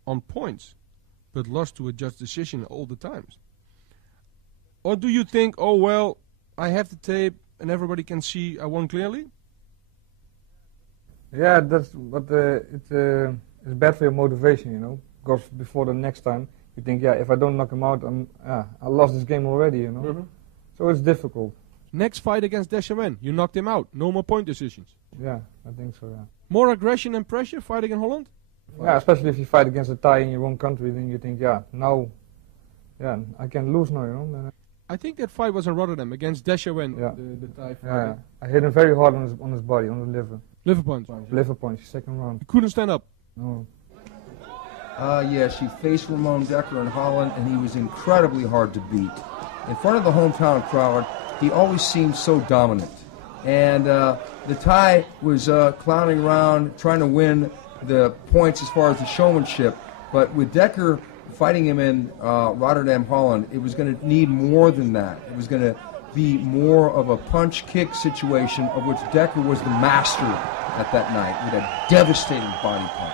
on points, but lost to a judge decision all the times? Or do you think, oh well, I have the tape and everybody can see I won clearly? Yeah, that's but it's bad for your motivation, you know, because before the next time you think, yeah, if I don't knock him out, I lost this game already, you know. Mm-hmm. So it's difficult. Next fight against Deschamps, you knocked him out. No more point decisions. Yeah, I think so, yeah. More aggression and pressure fighting in Holland? Yeah, especially if you fight against a Thai in your own country, then you think, yeah, now, yeah, I can lose now, you know. I think that fight was in Rotterdam against Deschamps, yeah. the Thai fight. Yeah, I hit him very hard on his body, on the liver. Liver punch? Liver punch, second round. You couldn't stand up? No. Yeah, she faced Ramon Dekkers in Holland, and he was incredibly hard to beat. In front of the hometown crowd, he always seemed so dominant. And the Thai was clowning around, trying to win the points as far as the showmanship. But with Dekker fighting him in Rotterdam, Holland, it was going to need more than that. It was going to be more of a punch-kick situation, of which Dekker was the master at that night, with a devastating body punch.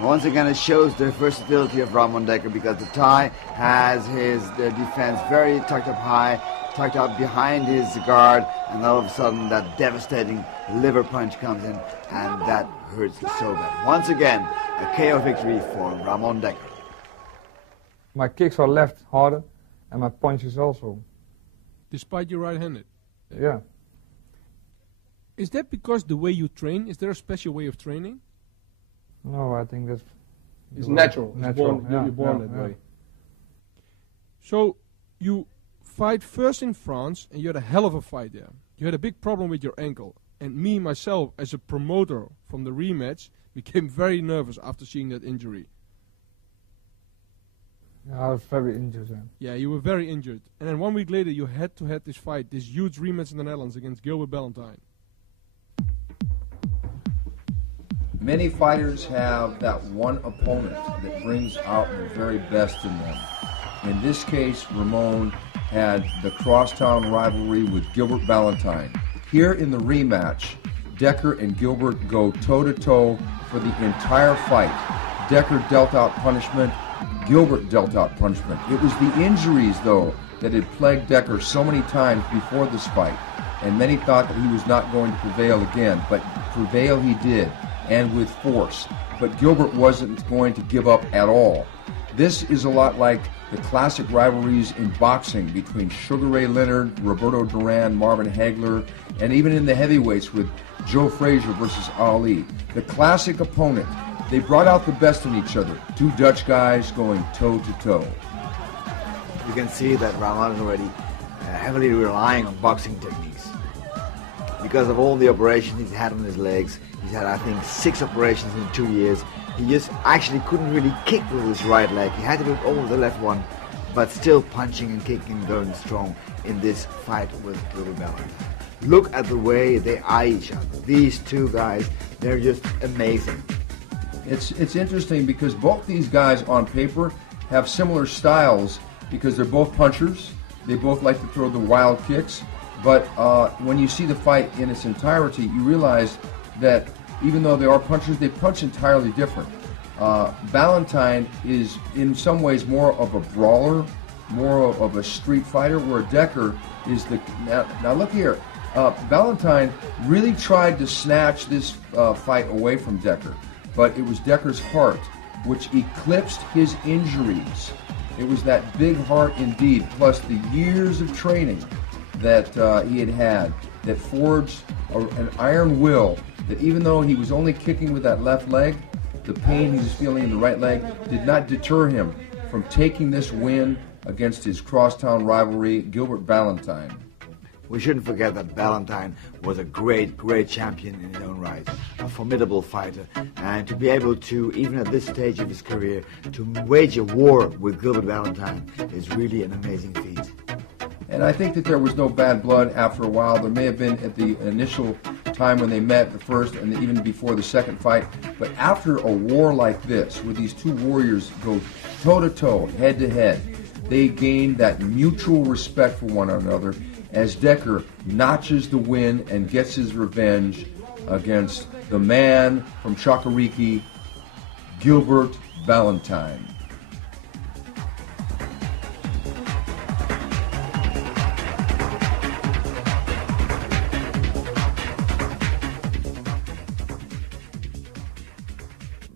Once again, it shows the versatility of Ramon Dekkers, because the Thai has his defense very tucked up high, tucked up behind his guard, and all of a sudden that devastating liver punch comes in, and that hurts so bad. Once again, a KO victory for Ramon Dekkers. My kicks are left harder, and my punches also. Despite you're right-handed? Yeah. Is that because the way you train? Is there a special way of training? No, I think that's... It's natural. Natural. You're born that way. So, you fight first in France, and you had a hell of a fight there. You had a big problem with your ankle. And me, myself, as a promoter from the rematch, became very nervous after seeing that injury. Yeah, I was very injured then. Yeah, you were very injured. And then 1 week later, you had to have this fight, this huge rematch in the Netherlands against Gilbert Ballantyne. Many fighters have that one opponent that brings out the very best in them. In this case, Ramon had the crosstown rivalry with Gilbert Ballantyne. Here in the rematch, Dekker and Gilbert go toe-to-toe for the entire fight. Dekker dealt out punishment, Gilbert dealt out punishment. It was the injuries, though, that had plagued Dekker so many times before this fight, and many thought that he was not going to prevail again, but prevail he did, and with force. But Gilbert wasn't going to give up at all. This is a lot like the classic rivalries in boxing between Sugar Ray Leonard, Roberto Duran, Marvin Hagler, and even in the heavyweights with Joe Frazier versus Ali. The classic opponent. They brought out the best in each other. Two Dutch guys going toe-to-toe. You can see that Ramon is already heavily relying on boxing techniques. Because of all the operations he's had on his legs, he's had, I think, 6 operations in 2 years. He just actually couldn't really kick with his right leg. He had to do it all with the left one, but still punching and kicking and going strong in this fight with Gilbert Ballantyne. Look at the way they eye each other. These two guys, they're just amazing. It's interesting because both these guys on paper have similar styles because they're both punchers. They both like to throw the wild kicks. But when you see the fight in its entirety, you realize that even though they are punchers, they punch entirely different. Ballantyne is in some ways more of a brawler, more of a street fighter, where Dekker is the... Now look here. Ballantyne really tried to snatch this fight away from Dekker, but it was Dekker's heart which eclipsed his injuries. It was that big heart indeed, plus the years of training that he had had. that forged an iron will that even though he was only kicking with that left leg, the pain he was feeling in the right leg did not deter him from taking this win against his crosstown rivalry, Gilbert Ballantyne. We shouldn't forget that Ballantyne was a great, great champion in his own right, a formidable fighter, and to be able to, even at this stage of his career, to wage a war with Gilbert Ballantyne is really an amazing feat. And I think that there was no bad blood after a while. There may have been at the initial time when they met, the first and even before the second fight, but after a war like this, where these two warriors go toe-to-toe, head-to-head, they gain that mutual respect for one another as Dekker notches the win and gets his revenge against the man from Chakariki, Gilbert Ballantyne.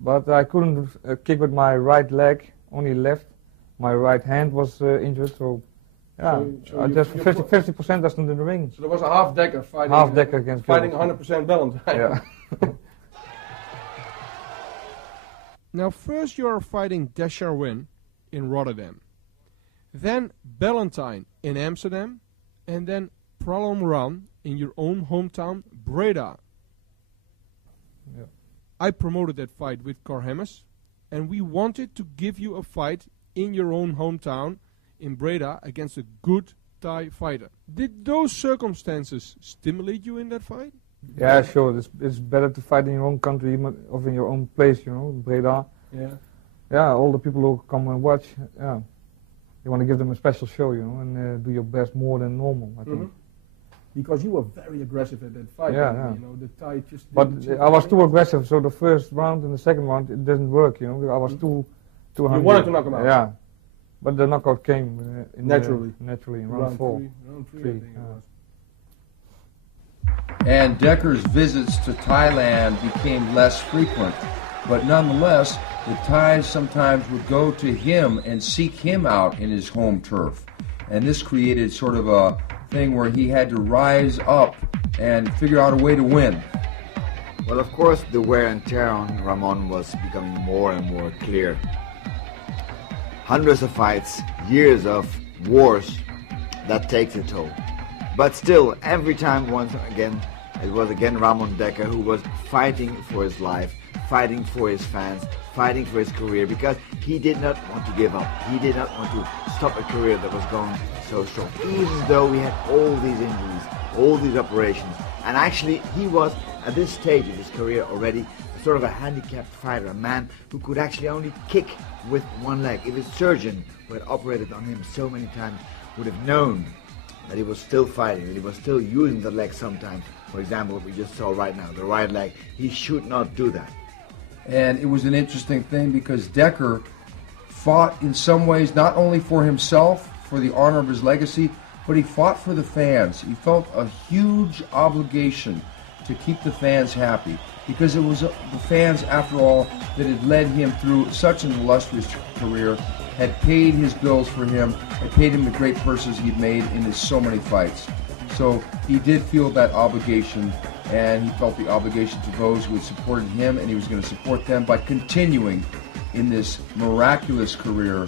But I couldn't kick with my right leg, only left. My right hand was injured, so yeah, So I just 50% that's in the ring. So there was a half Dekker fighting. Half Dekker against fighting Gilbert. 100% Ballantyne. Yeah. Now first you are fighting Dekkers in Rotterdam, then Ballantyne in Amsterdam, and then Pralom Ran in your own hometown, Breda. Yeah. I promoted that fight with Cor Hemmers, and we wanted to give you a fight in your own hometown in Breda against a good Thai fighter. Did those circumstances stimulate you in that fight? Yeah, sure. It's better to fight in your own country or in your own place, you know, Breda. Yeah. Yeah, all the people who come and watch, yeah, you want to give them a special show, you know, and do your best more than normal, I think. Because you were very aggressive at that fight. Yeah, and, yeah. You know, the Thai just. But didn't I was too aggressive, so the first round and the second round it didn't work, you know. I was too hungry. You wanted to knock him out. Yeah, but the knockout came Naturally. Naturally in round 4. Round three, I Three, think it yeah. was. And Dekker's visits to Thailand became less frequent, but nonetheless, the Thais sometimes would go to him and seek him out in his home turf. And this created sort of a thing where he had to rise up and figure out a way to win. Well, of course, the wear and tear on Ramon was becoming more and more clear. Hundreds of fights, years of wars, that takes a toll. But still, every time, once again, it was again Ramon Dekkers who was fighting for his life, fighting for his fans, fighting for his career, because he did not want to give up. He did not want to stop a career that was going so strong, even though he had all these injuries, all these operations. And actually, he was, at this stage of his career already, sort of a handicapped fighter, a man who could actually only kick with one leg. If his surgeon, who had operated on him so many times, would have known that he was still fighting, that he was still using the leg sometimes, for example, what we just saw right now, the right leg, he should not do that. And it was an interesting thing because Dekker fought in some ways not only for himself, for the honor of his legacy, but he fought for the fans. He felt a huge obligation to keep the fans happy because it was the fans, after all, that had led him through such an illustrious career, had paid his bills for him, had paid him the great purses he'd made in his so many fights. So he did feel that obligation, and he felt the obligation to those who had supported him, and he was going to support them by continuing in this miraculous career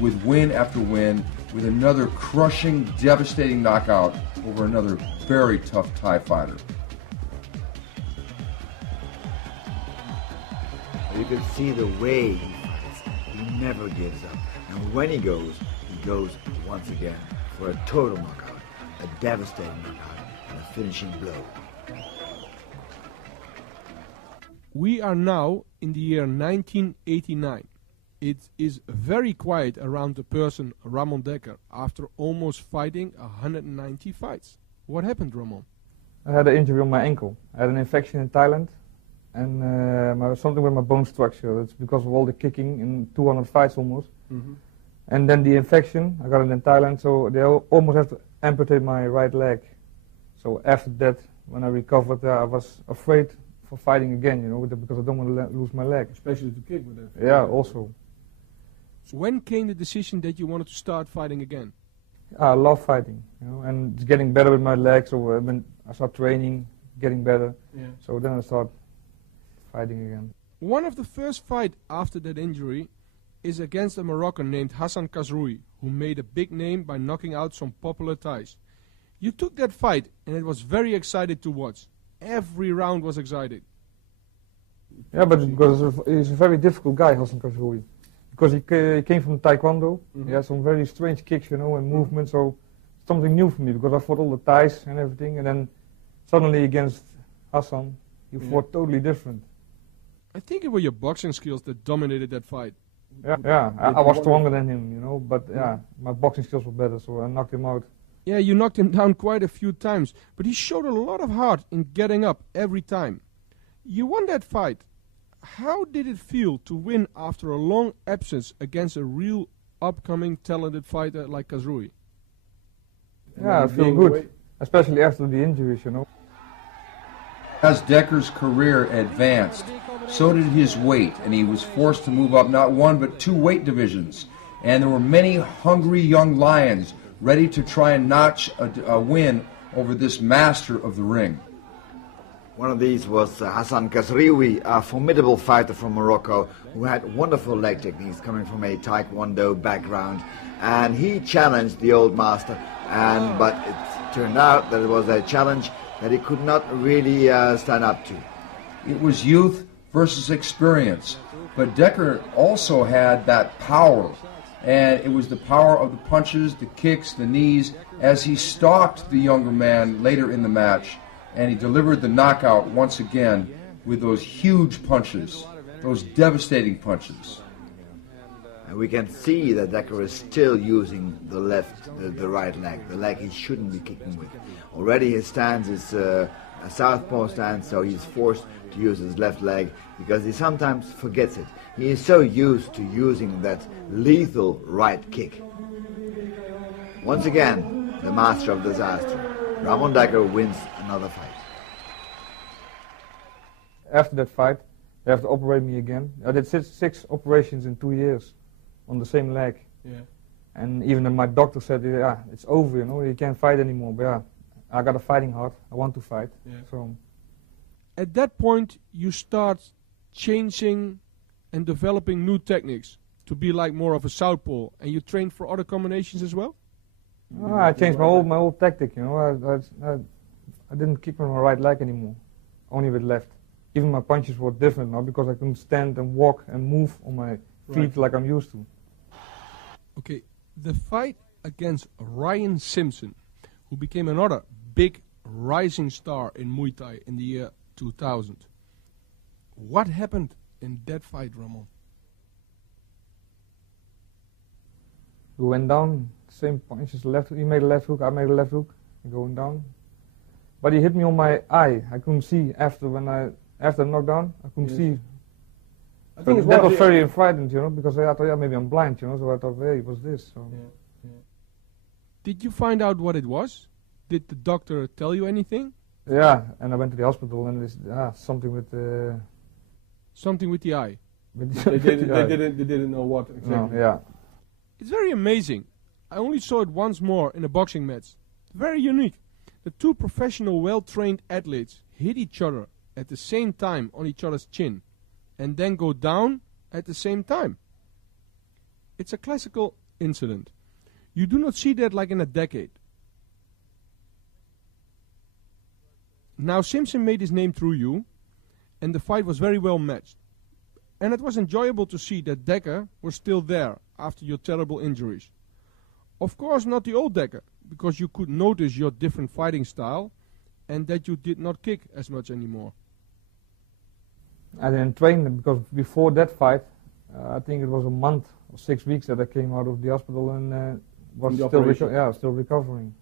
with win after win, with another crushing, devastating knockout over another very tough Thai fighter. You can see the way he fights. He never gives up. And when he goes once again for a total knockout, a devastating knockout, and a finishing blow. We are now in the year 1989. It is very quiet around the person Ramon Dekkers after almost fighting 190 fights. What happened, Ramon? I had an injury on my ankle. I had an infection in Thailand, and something with my bone structure. It's because of all the kicking in 200 fights almost. And then the infection, I got it in Thailand, so they almost have to amputate my right leg. So after that, when I recovered, I was afraid for fighting again, you know, because I don't want to lose my leg. Especially to kick with that. Yeah, also. So when came the decision that you wanted to start fighting again? I love fighting, you know, and it's getting better with my legs. So I start training, getting better. Yeah. So then I start fighting again. One of the first fights after that injury is against a Moroccan named Hassan Khazroui, who made a big name by knocking out some popular Thais. You took that fight and it was very exciting to watch. Every round was exciting. Yeah, but because he's a very difficult guy, Hassan Khazroui. Because he came from Taekwondo. He had some very strange kicks, you know, and movements. So something new for me because I fought all the Thais and everything. And then suddenly against Hassan, you fought totally different. I think it were your boxing skills that dominated that fight. Yeah, I was stronger than him, you know, but yeah, my boxing skills were better, so I knocked him out. Yeah, you knocked him down quite a few times, but he showed a lot of heart in getting up every time. You won that fight. How did it feel to win after a long absence against a real upcoming talented fighter like Khazroui? Yeah, I feel good, especially after the injuries, you know. As Dekkers' career advanced, so did his weight, and he was forced to move up not one but two weight divisions. And there were many hungry young lions ready to try and notch a win over this master of the ring. One of these was Hassan Khazroui, a formidable fighter from Morocco who had wonderful leg techniques coming from a Taekwondo background. And he challenged the old master, but it turned out that it was a challenge that he could not really stand up to. It was youth versus experience, but Dekkers also had that power, and it was the power of the punches, the kicks, the knees, as he stalked the younger man later in the match, and he delivered the knockout once again with those huge punches, those devastating punches. And we can see that Dekkers is still using the right leg, the leg he shouldn't be kicking with. Already his stance is a southpaw stance, so he's forced to use his left leg because he sometimes forgets it. He is so used to using that lethal right kick. Once again, the master of disaster, Ramon Dekkers wins another fight. After that fight, they have to operate me again. I did six operations in 2 years on the same leg. Yeah. And even then my doctor said, yeah, it's over, you know, you can't fight anymore. But yeah, I got a fighting heart. I want to fight. Yeah. So At that point, you start changing and developing new techniques to be like more of a southpaw, and you train for other combinations as well? I changed my whole tactic, you know. I didn't kick with my right leg anymore, only with left. Even my punches were different now because I couldn't stand and walk and move on my feet like I'm used to. Okay, the fight against Ryan Simpson, who became another big rising star in Muay Thai in the year 2000. What happened in that fight, Ramon? We went down, same punches, left. He made a left hook, I made a left hook, going down. But he hit me on my eye. I couldn't see after the knockdown. I couldn't see. So that was very frightened, you know, because I thought, yeah, maybe I'm blind, you know. So I thought, hey, what's this? So. Yeah. Did you find out what it was? Did the doctor tell you anything? Yeah, and I went to the hospital and this something with something with the eye. They didn't know what exactly. No, yeah. It's very amazing. I only saw it once more in a boxing match. Very unique. The two professional, well-trained athletes hit each other at the same time on each other's chin, and then go down at the same time. It's a classical incident. You do not see that like in a decade. Now Simpson made his name through you, and the fight was very well matched. And it was enjoyable to see that Dekkers was still there after your terrible injuries. Of course not the old Dekkers, because you could notice your different fighting style, and that you did not kick as much anymore. I didn't train them because before that fight, I think it was a month or 6 weeks that I came out of the hospital and was still recovering.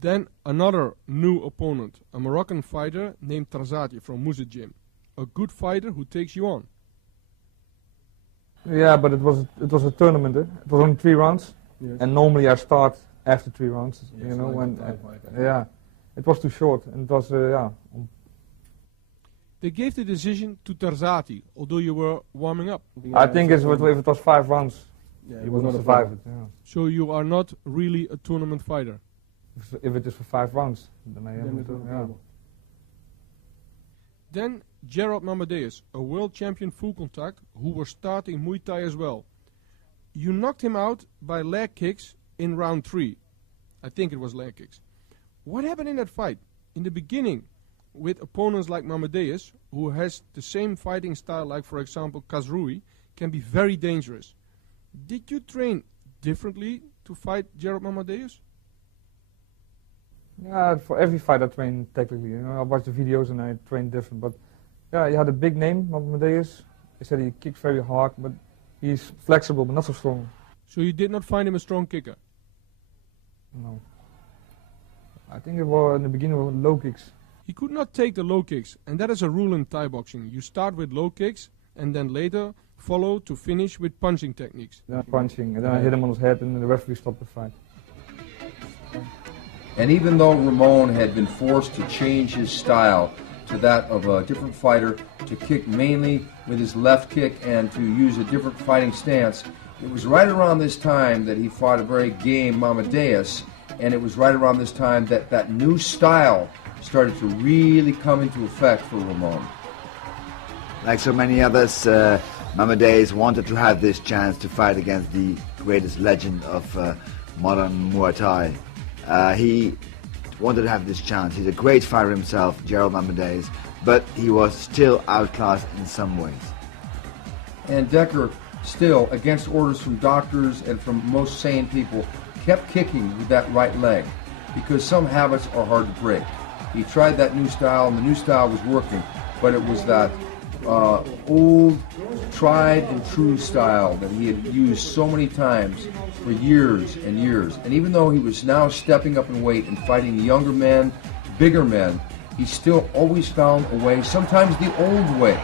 Then another new opponent, a Moroccan fighter named Tarzati from Musa Gym, a good fighter who takes you on. Yeah, but it was a tournament. It was only 3 rounds, and normally I start after 3 rounds. You know, it was too short, and it was They gave the decision to Tarzati, although you were warming up. I think if it was 5 rounds, he would not survive it. Yeah. So you are not really a tournament fighter? If it is for 5 rounds, then I am. Then Gerald Mamadeus, a world champion full contact, who was starting Muay Thai as well. You knocked him out by leg kicks in round 3. I think it was leg kicks. What happened in that fight? In the beginning, with opponents like Mamadeus, who has the same fighting style like, for example, Kazrui, can be very dangerous. Did you train differently to fight Gerald Mamadeus? Yeah, for every fight I train technically. I watch the videos and I train different. But yeah, he had a big name, Mamadeus. He said he kicks very hard, but he's flexible, but not so strong. So you did not find him a strong kicker? No. I think it was in the beginning were low kicks. He could not take the low kicks, and that is a rule in Thai boxing. You start with low kicks, and then later follow to finish with punching techniques. Yeah, punching, and then I hit him on his head, and the referee stopped the fight. And even though Ramon had been forced to change his style to that of a different fighter, to kick mainly with his left kick and to use a different fighting stance, it was right around this time that he fought a very game Mamadeus, and it was right around this time that that new style started to really come into effect for Ramon. Like so many others, Mamadeus wanted to have this chance to fight against the greatest legend of modern Muay Thai. He wanted to have this chance. He's a great fighter himself, Gerald Mamadeus, but he was still outclassed in some ways. And Dekker, still, against orders from doctors and from most sane people, kept kicking with that right leg because some habits are hard to break. He tried that new style, and the new style was working, but it was that old, tried and true style that he had used so many times for years and years. And even though he was now stepping up in weight and fighting younger men, bigger men, he still always found a way, sometimes the old way,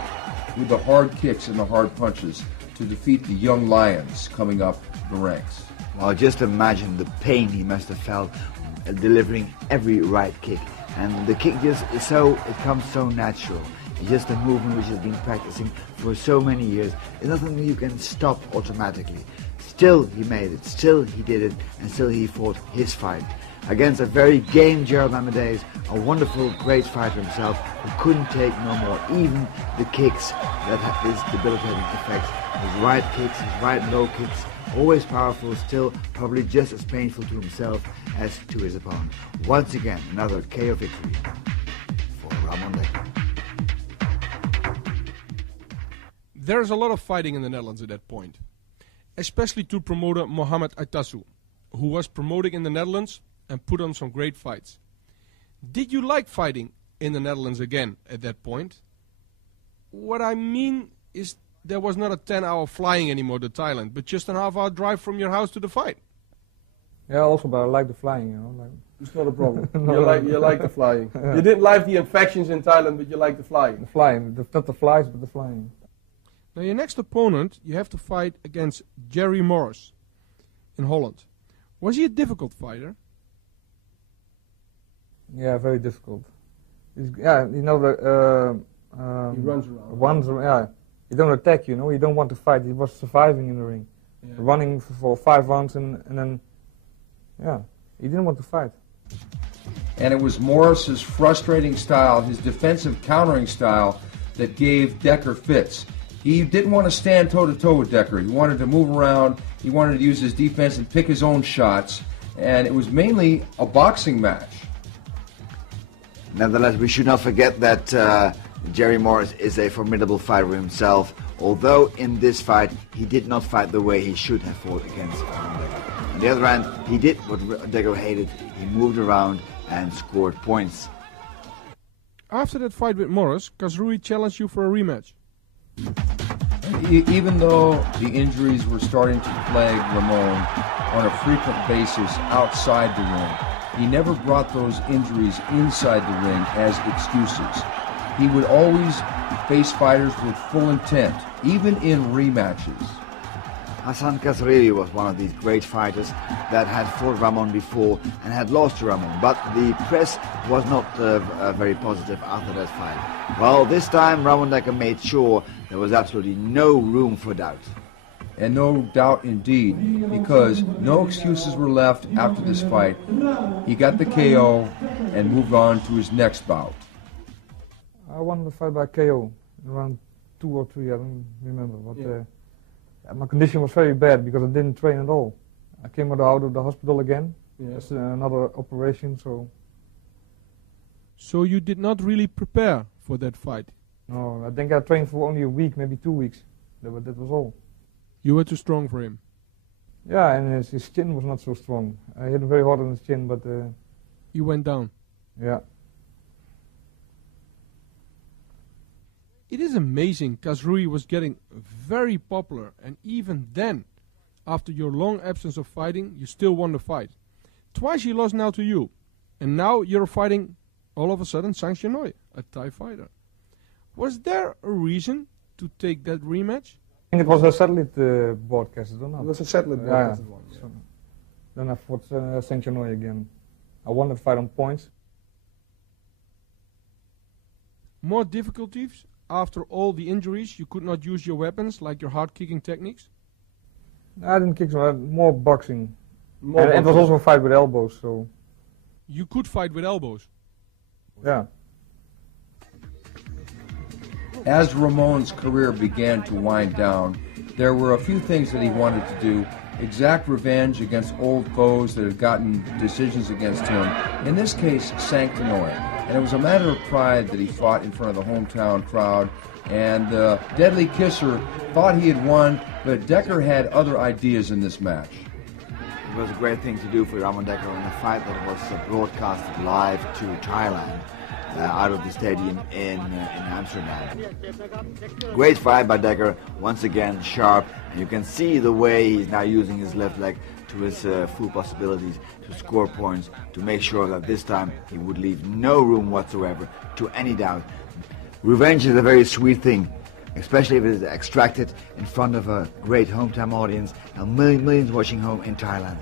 with the hard kicks and the hard punches to defeat the young lions coming up the ranks. Well, just imagine the pain he must have felt delivering every right kick. And the kick it comes so natural. It's just a movement which has been practicing for so many years. It's nothing you can stop automatically. Still he made it, still he did it, and still he fought his fight. Against a very game Gerald Mamadeus, a wonderful, great fighter himself, who couldn't take no more. Even the kicks that had these debilitating effects. His right kicks, his right low kicks, always powerful, still probably just as painful to himself as to his opponent. Once again, another KO victory for Ramon Dekkers. There's a lot of fighting in the Netherlands at that point, especially to promoter Mohamed Aitasu, who was promoting in the Netherlands and put on some great fights. Did you like fighting in the Netherlands again at that point? What I mean is there was not a 10-hour flying anymore to Thailand, but just a half-hour drive from your house to the fight. Yeah, also, but I like the flying, Like. It's not a problem. You like the flying. Yeah. You didn't like the infections in Thailand, but you like the flying. The flying, not the flies, but the flying. Now your next opponent, you have to fight against Jerry Morris in Holland. Was he a difficult fighter? Yeah, very difficult. He runs around. He don't attack, He don't want to fight. He was surviving in the ring, running for 5 rounds, and then, he didn't want to fight. And it was Morris's frustrating style, his defensive countering style, that gave Dekker fits. He didn't want to stand toe-to-toe with Dekker. He wanted to move around. He wanted to use his defense and pick his own shots. And it was mainly a boxing match. Nevertheless, we should not forget that Jerry Morris is a formidable fighter himself, although in this fight he did not fight the way he should have fought against Dekker. On the other hand, he did what Dekker hated. He moved around and scored points. After that fight with Morris, Kazrui challenged you for a rematch. Even though the injuries were starting to plague Ramon on a frequent basis outside the ring, he never brought those injuries inside the ring as excuses. He would always face fighters with full intent, even in rematches. Hassan Kazrui was one of these great fighters that had fought Ramon before and had lost to Ramon, but the press was not very positive after that fight. Well, this time Ramon Dekkers made sure there was absolutely no room for doubt. And no doubt indeed, because no excuses were left after this fight. He got the KO and moved on to his next bout. I won the fight by KO, around 2 or 3, I don't remember. But my condition was very bad because I didn't train at all. I came out of the hospital again. That's another operation, so... So you did not really prepare for that fight? No, I think I trained for only a week, maybe 2 weeks. That was all. You were too strong for him? Yeah, and his chin was not so strong. I hit him very hard on his chin, but... He went down? Yeah. It is amazing Khazroui was getting very popular, and even then, after your long absence of fighting, you still won the fight. Twice he lost now to you, and now you're fighting, all of a sudden, Sang Chenoy, a Thai fighter. Was there a reason to take that rematch? I think it was a satellite broadcast, I don't know. It was a satellite broadcast. Yeah. So then I fought Sang Chenoy again. I won the fight on points. More difficulties? After all the injuries, you could not use your weapons, like your hard kicking techniques? I didn't kick, so more boxing. And it was also a fight with elbows, so... You could fight with elbows? Yeah. As Ramon's career began to wind down, there were a few things that he wanted to do. Exact revenge against old foes that had gotten decisions against him. In this case, Sang Chenoy. And it was a matter of pride that he fought in front of the hometown crowd. And the Deadly Kisser thought he had won, but Dekker had other ideas in this match. It was a great thing to do for Ramon Dekkers in a fight that was broadcasted live to Thailand out of the stadium in Amsterdam. Great fight by Dekker, once again sharp, and you can see the way he's now using his left leg to his full possibilities to score points, to make sure that this time he would leave no room whatsoever to any doubt. Revenge is a very sweet thing, especially if it is extracted in front of a great hometown audience and millions watching home in Thailand.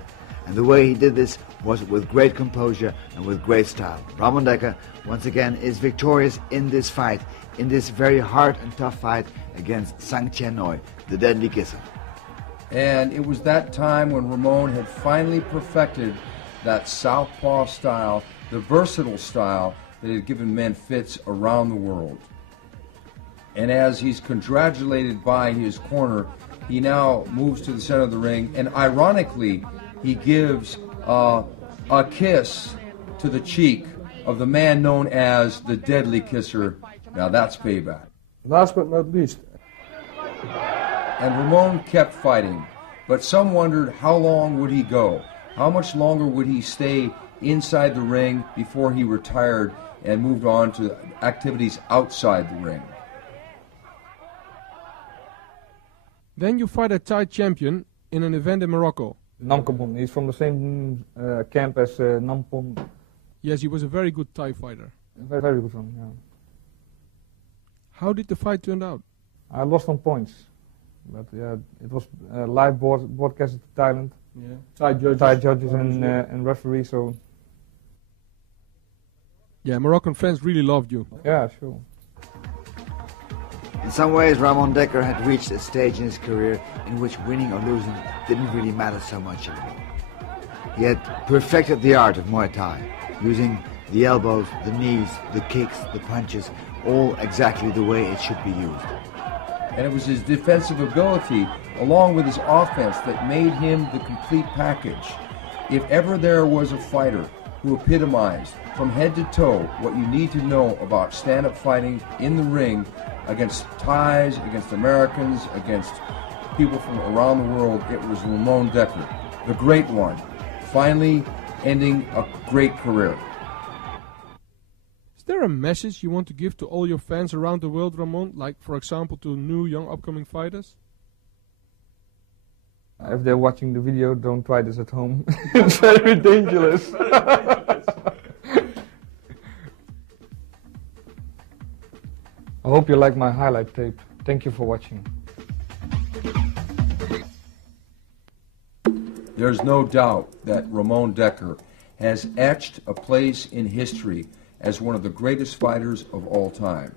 And the way he did this was with great composure and with great style. Ramon Dekkers, once again, is victorious in this fight, in this very hard and tough fight against Sang Chenoy, the Deadly Kisser. And it was that time when Ramon had finally perfected that southpaw style, the versatile style that had given men fits around the world. And as he's congratulated by his corner, he now moves to the center of the ring, and ironically, he gives a kiss to the cheek of the man known as the Deadly Kisser. Now that's payback. Last but not least. And Ramon kept fighting, but some wondered how long would he go? How much longer would he stay inside the ring before he retired and moved on to activities outside the ring? Then you fight a Thai champion in an event in Morocco. Namkabon, he's from the same camp as Nampon. Yes, he was a very good Thai fighter. Very, very good one, yeah. How did the fight turn out? I lost on points, but yeah, it was live broadcasted to Thailand. Yeah, Thai judges and referees, so... Yeah, Moroccan fans really loved you. Yeah, sure. In some ways, Ramon Dekkers had reached a stage in his career in which winning or losing didn't really matter so much anymore. He had perfected the art of Muay Thai, using the elbows, the knees, the kicks, the punches, all exactly the way it should be used. And it was his defensive ability, along with his offense, that made him the complete package. If ever there was a fighter who epitomized from head to toe what you need to know about stand-up fighting in the ring against Thais, against Americans, against people from around the world, it was Ramon Dekkers, the great one, finally ending a great career. Is there a message you want to give to all your fans around the world, Ramon? Like, for example, to new, young, upcoming fighters? If they're watching the video, don't try this at home. It's very dangerous. I hope you like my highlight tape. Thank you for watching. There's no doubt that Ramon Dekkers has etched a place in history as one of the greatest fighters of all time.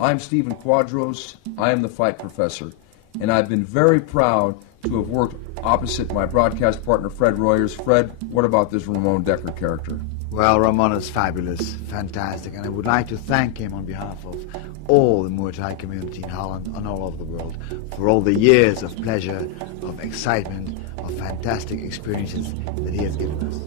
I'm Stephen Quadros, I am the Fight Professor, and I've been very proud to have worked opposite my broadcast partner, Fred Royers. Fred, what about this Ramon Dekkers character? Well, Ramon is fabulous, fantastic, and I would like to thank him on behalf of all the Muay Thai community in Holland and all over the world for all the years of pleasure, of excitement, of fantastic experiences that he has given us.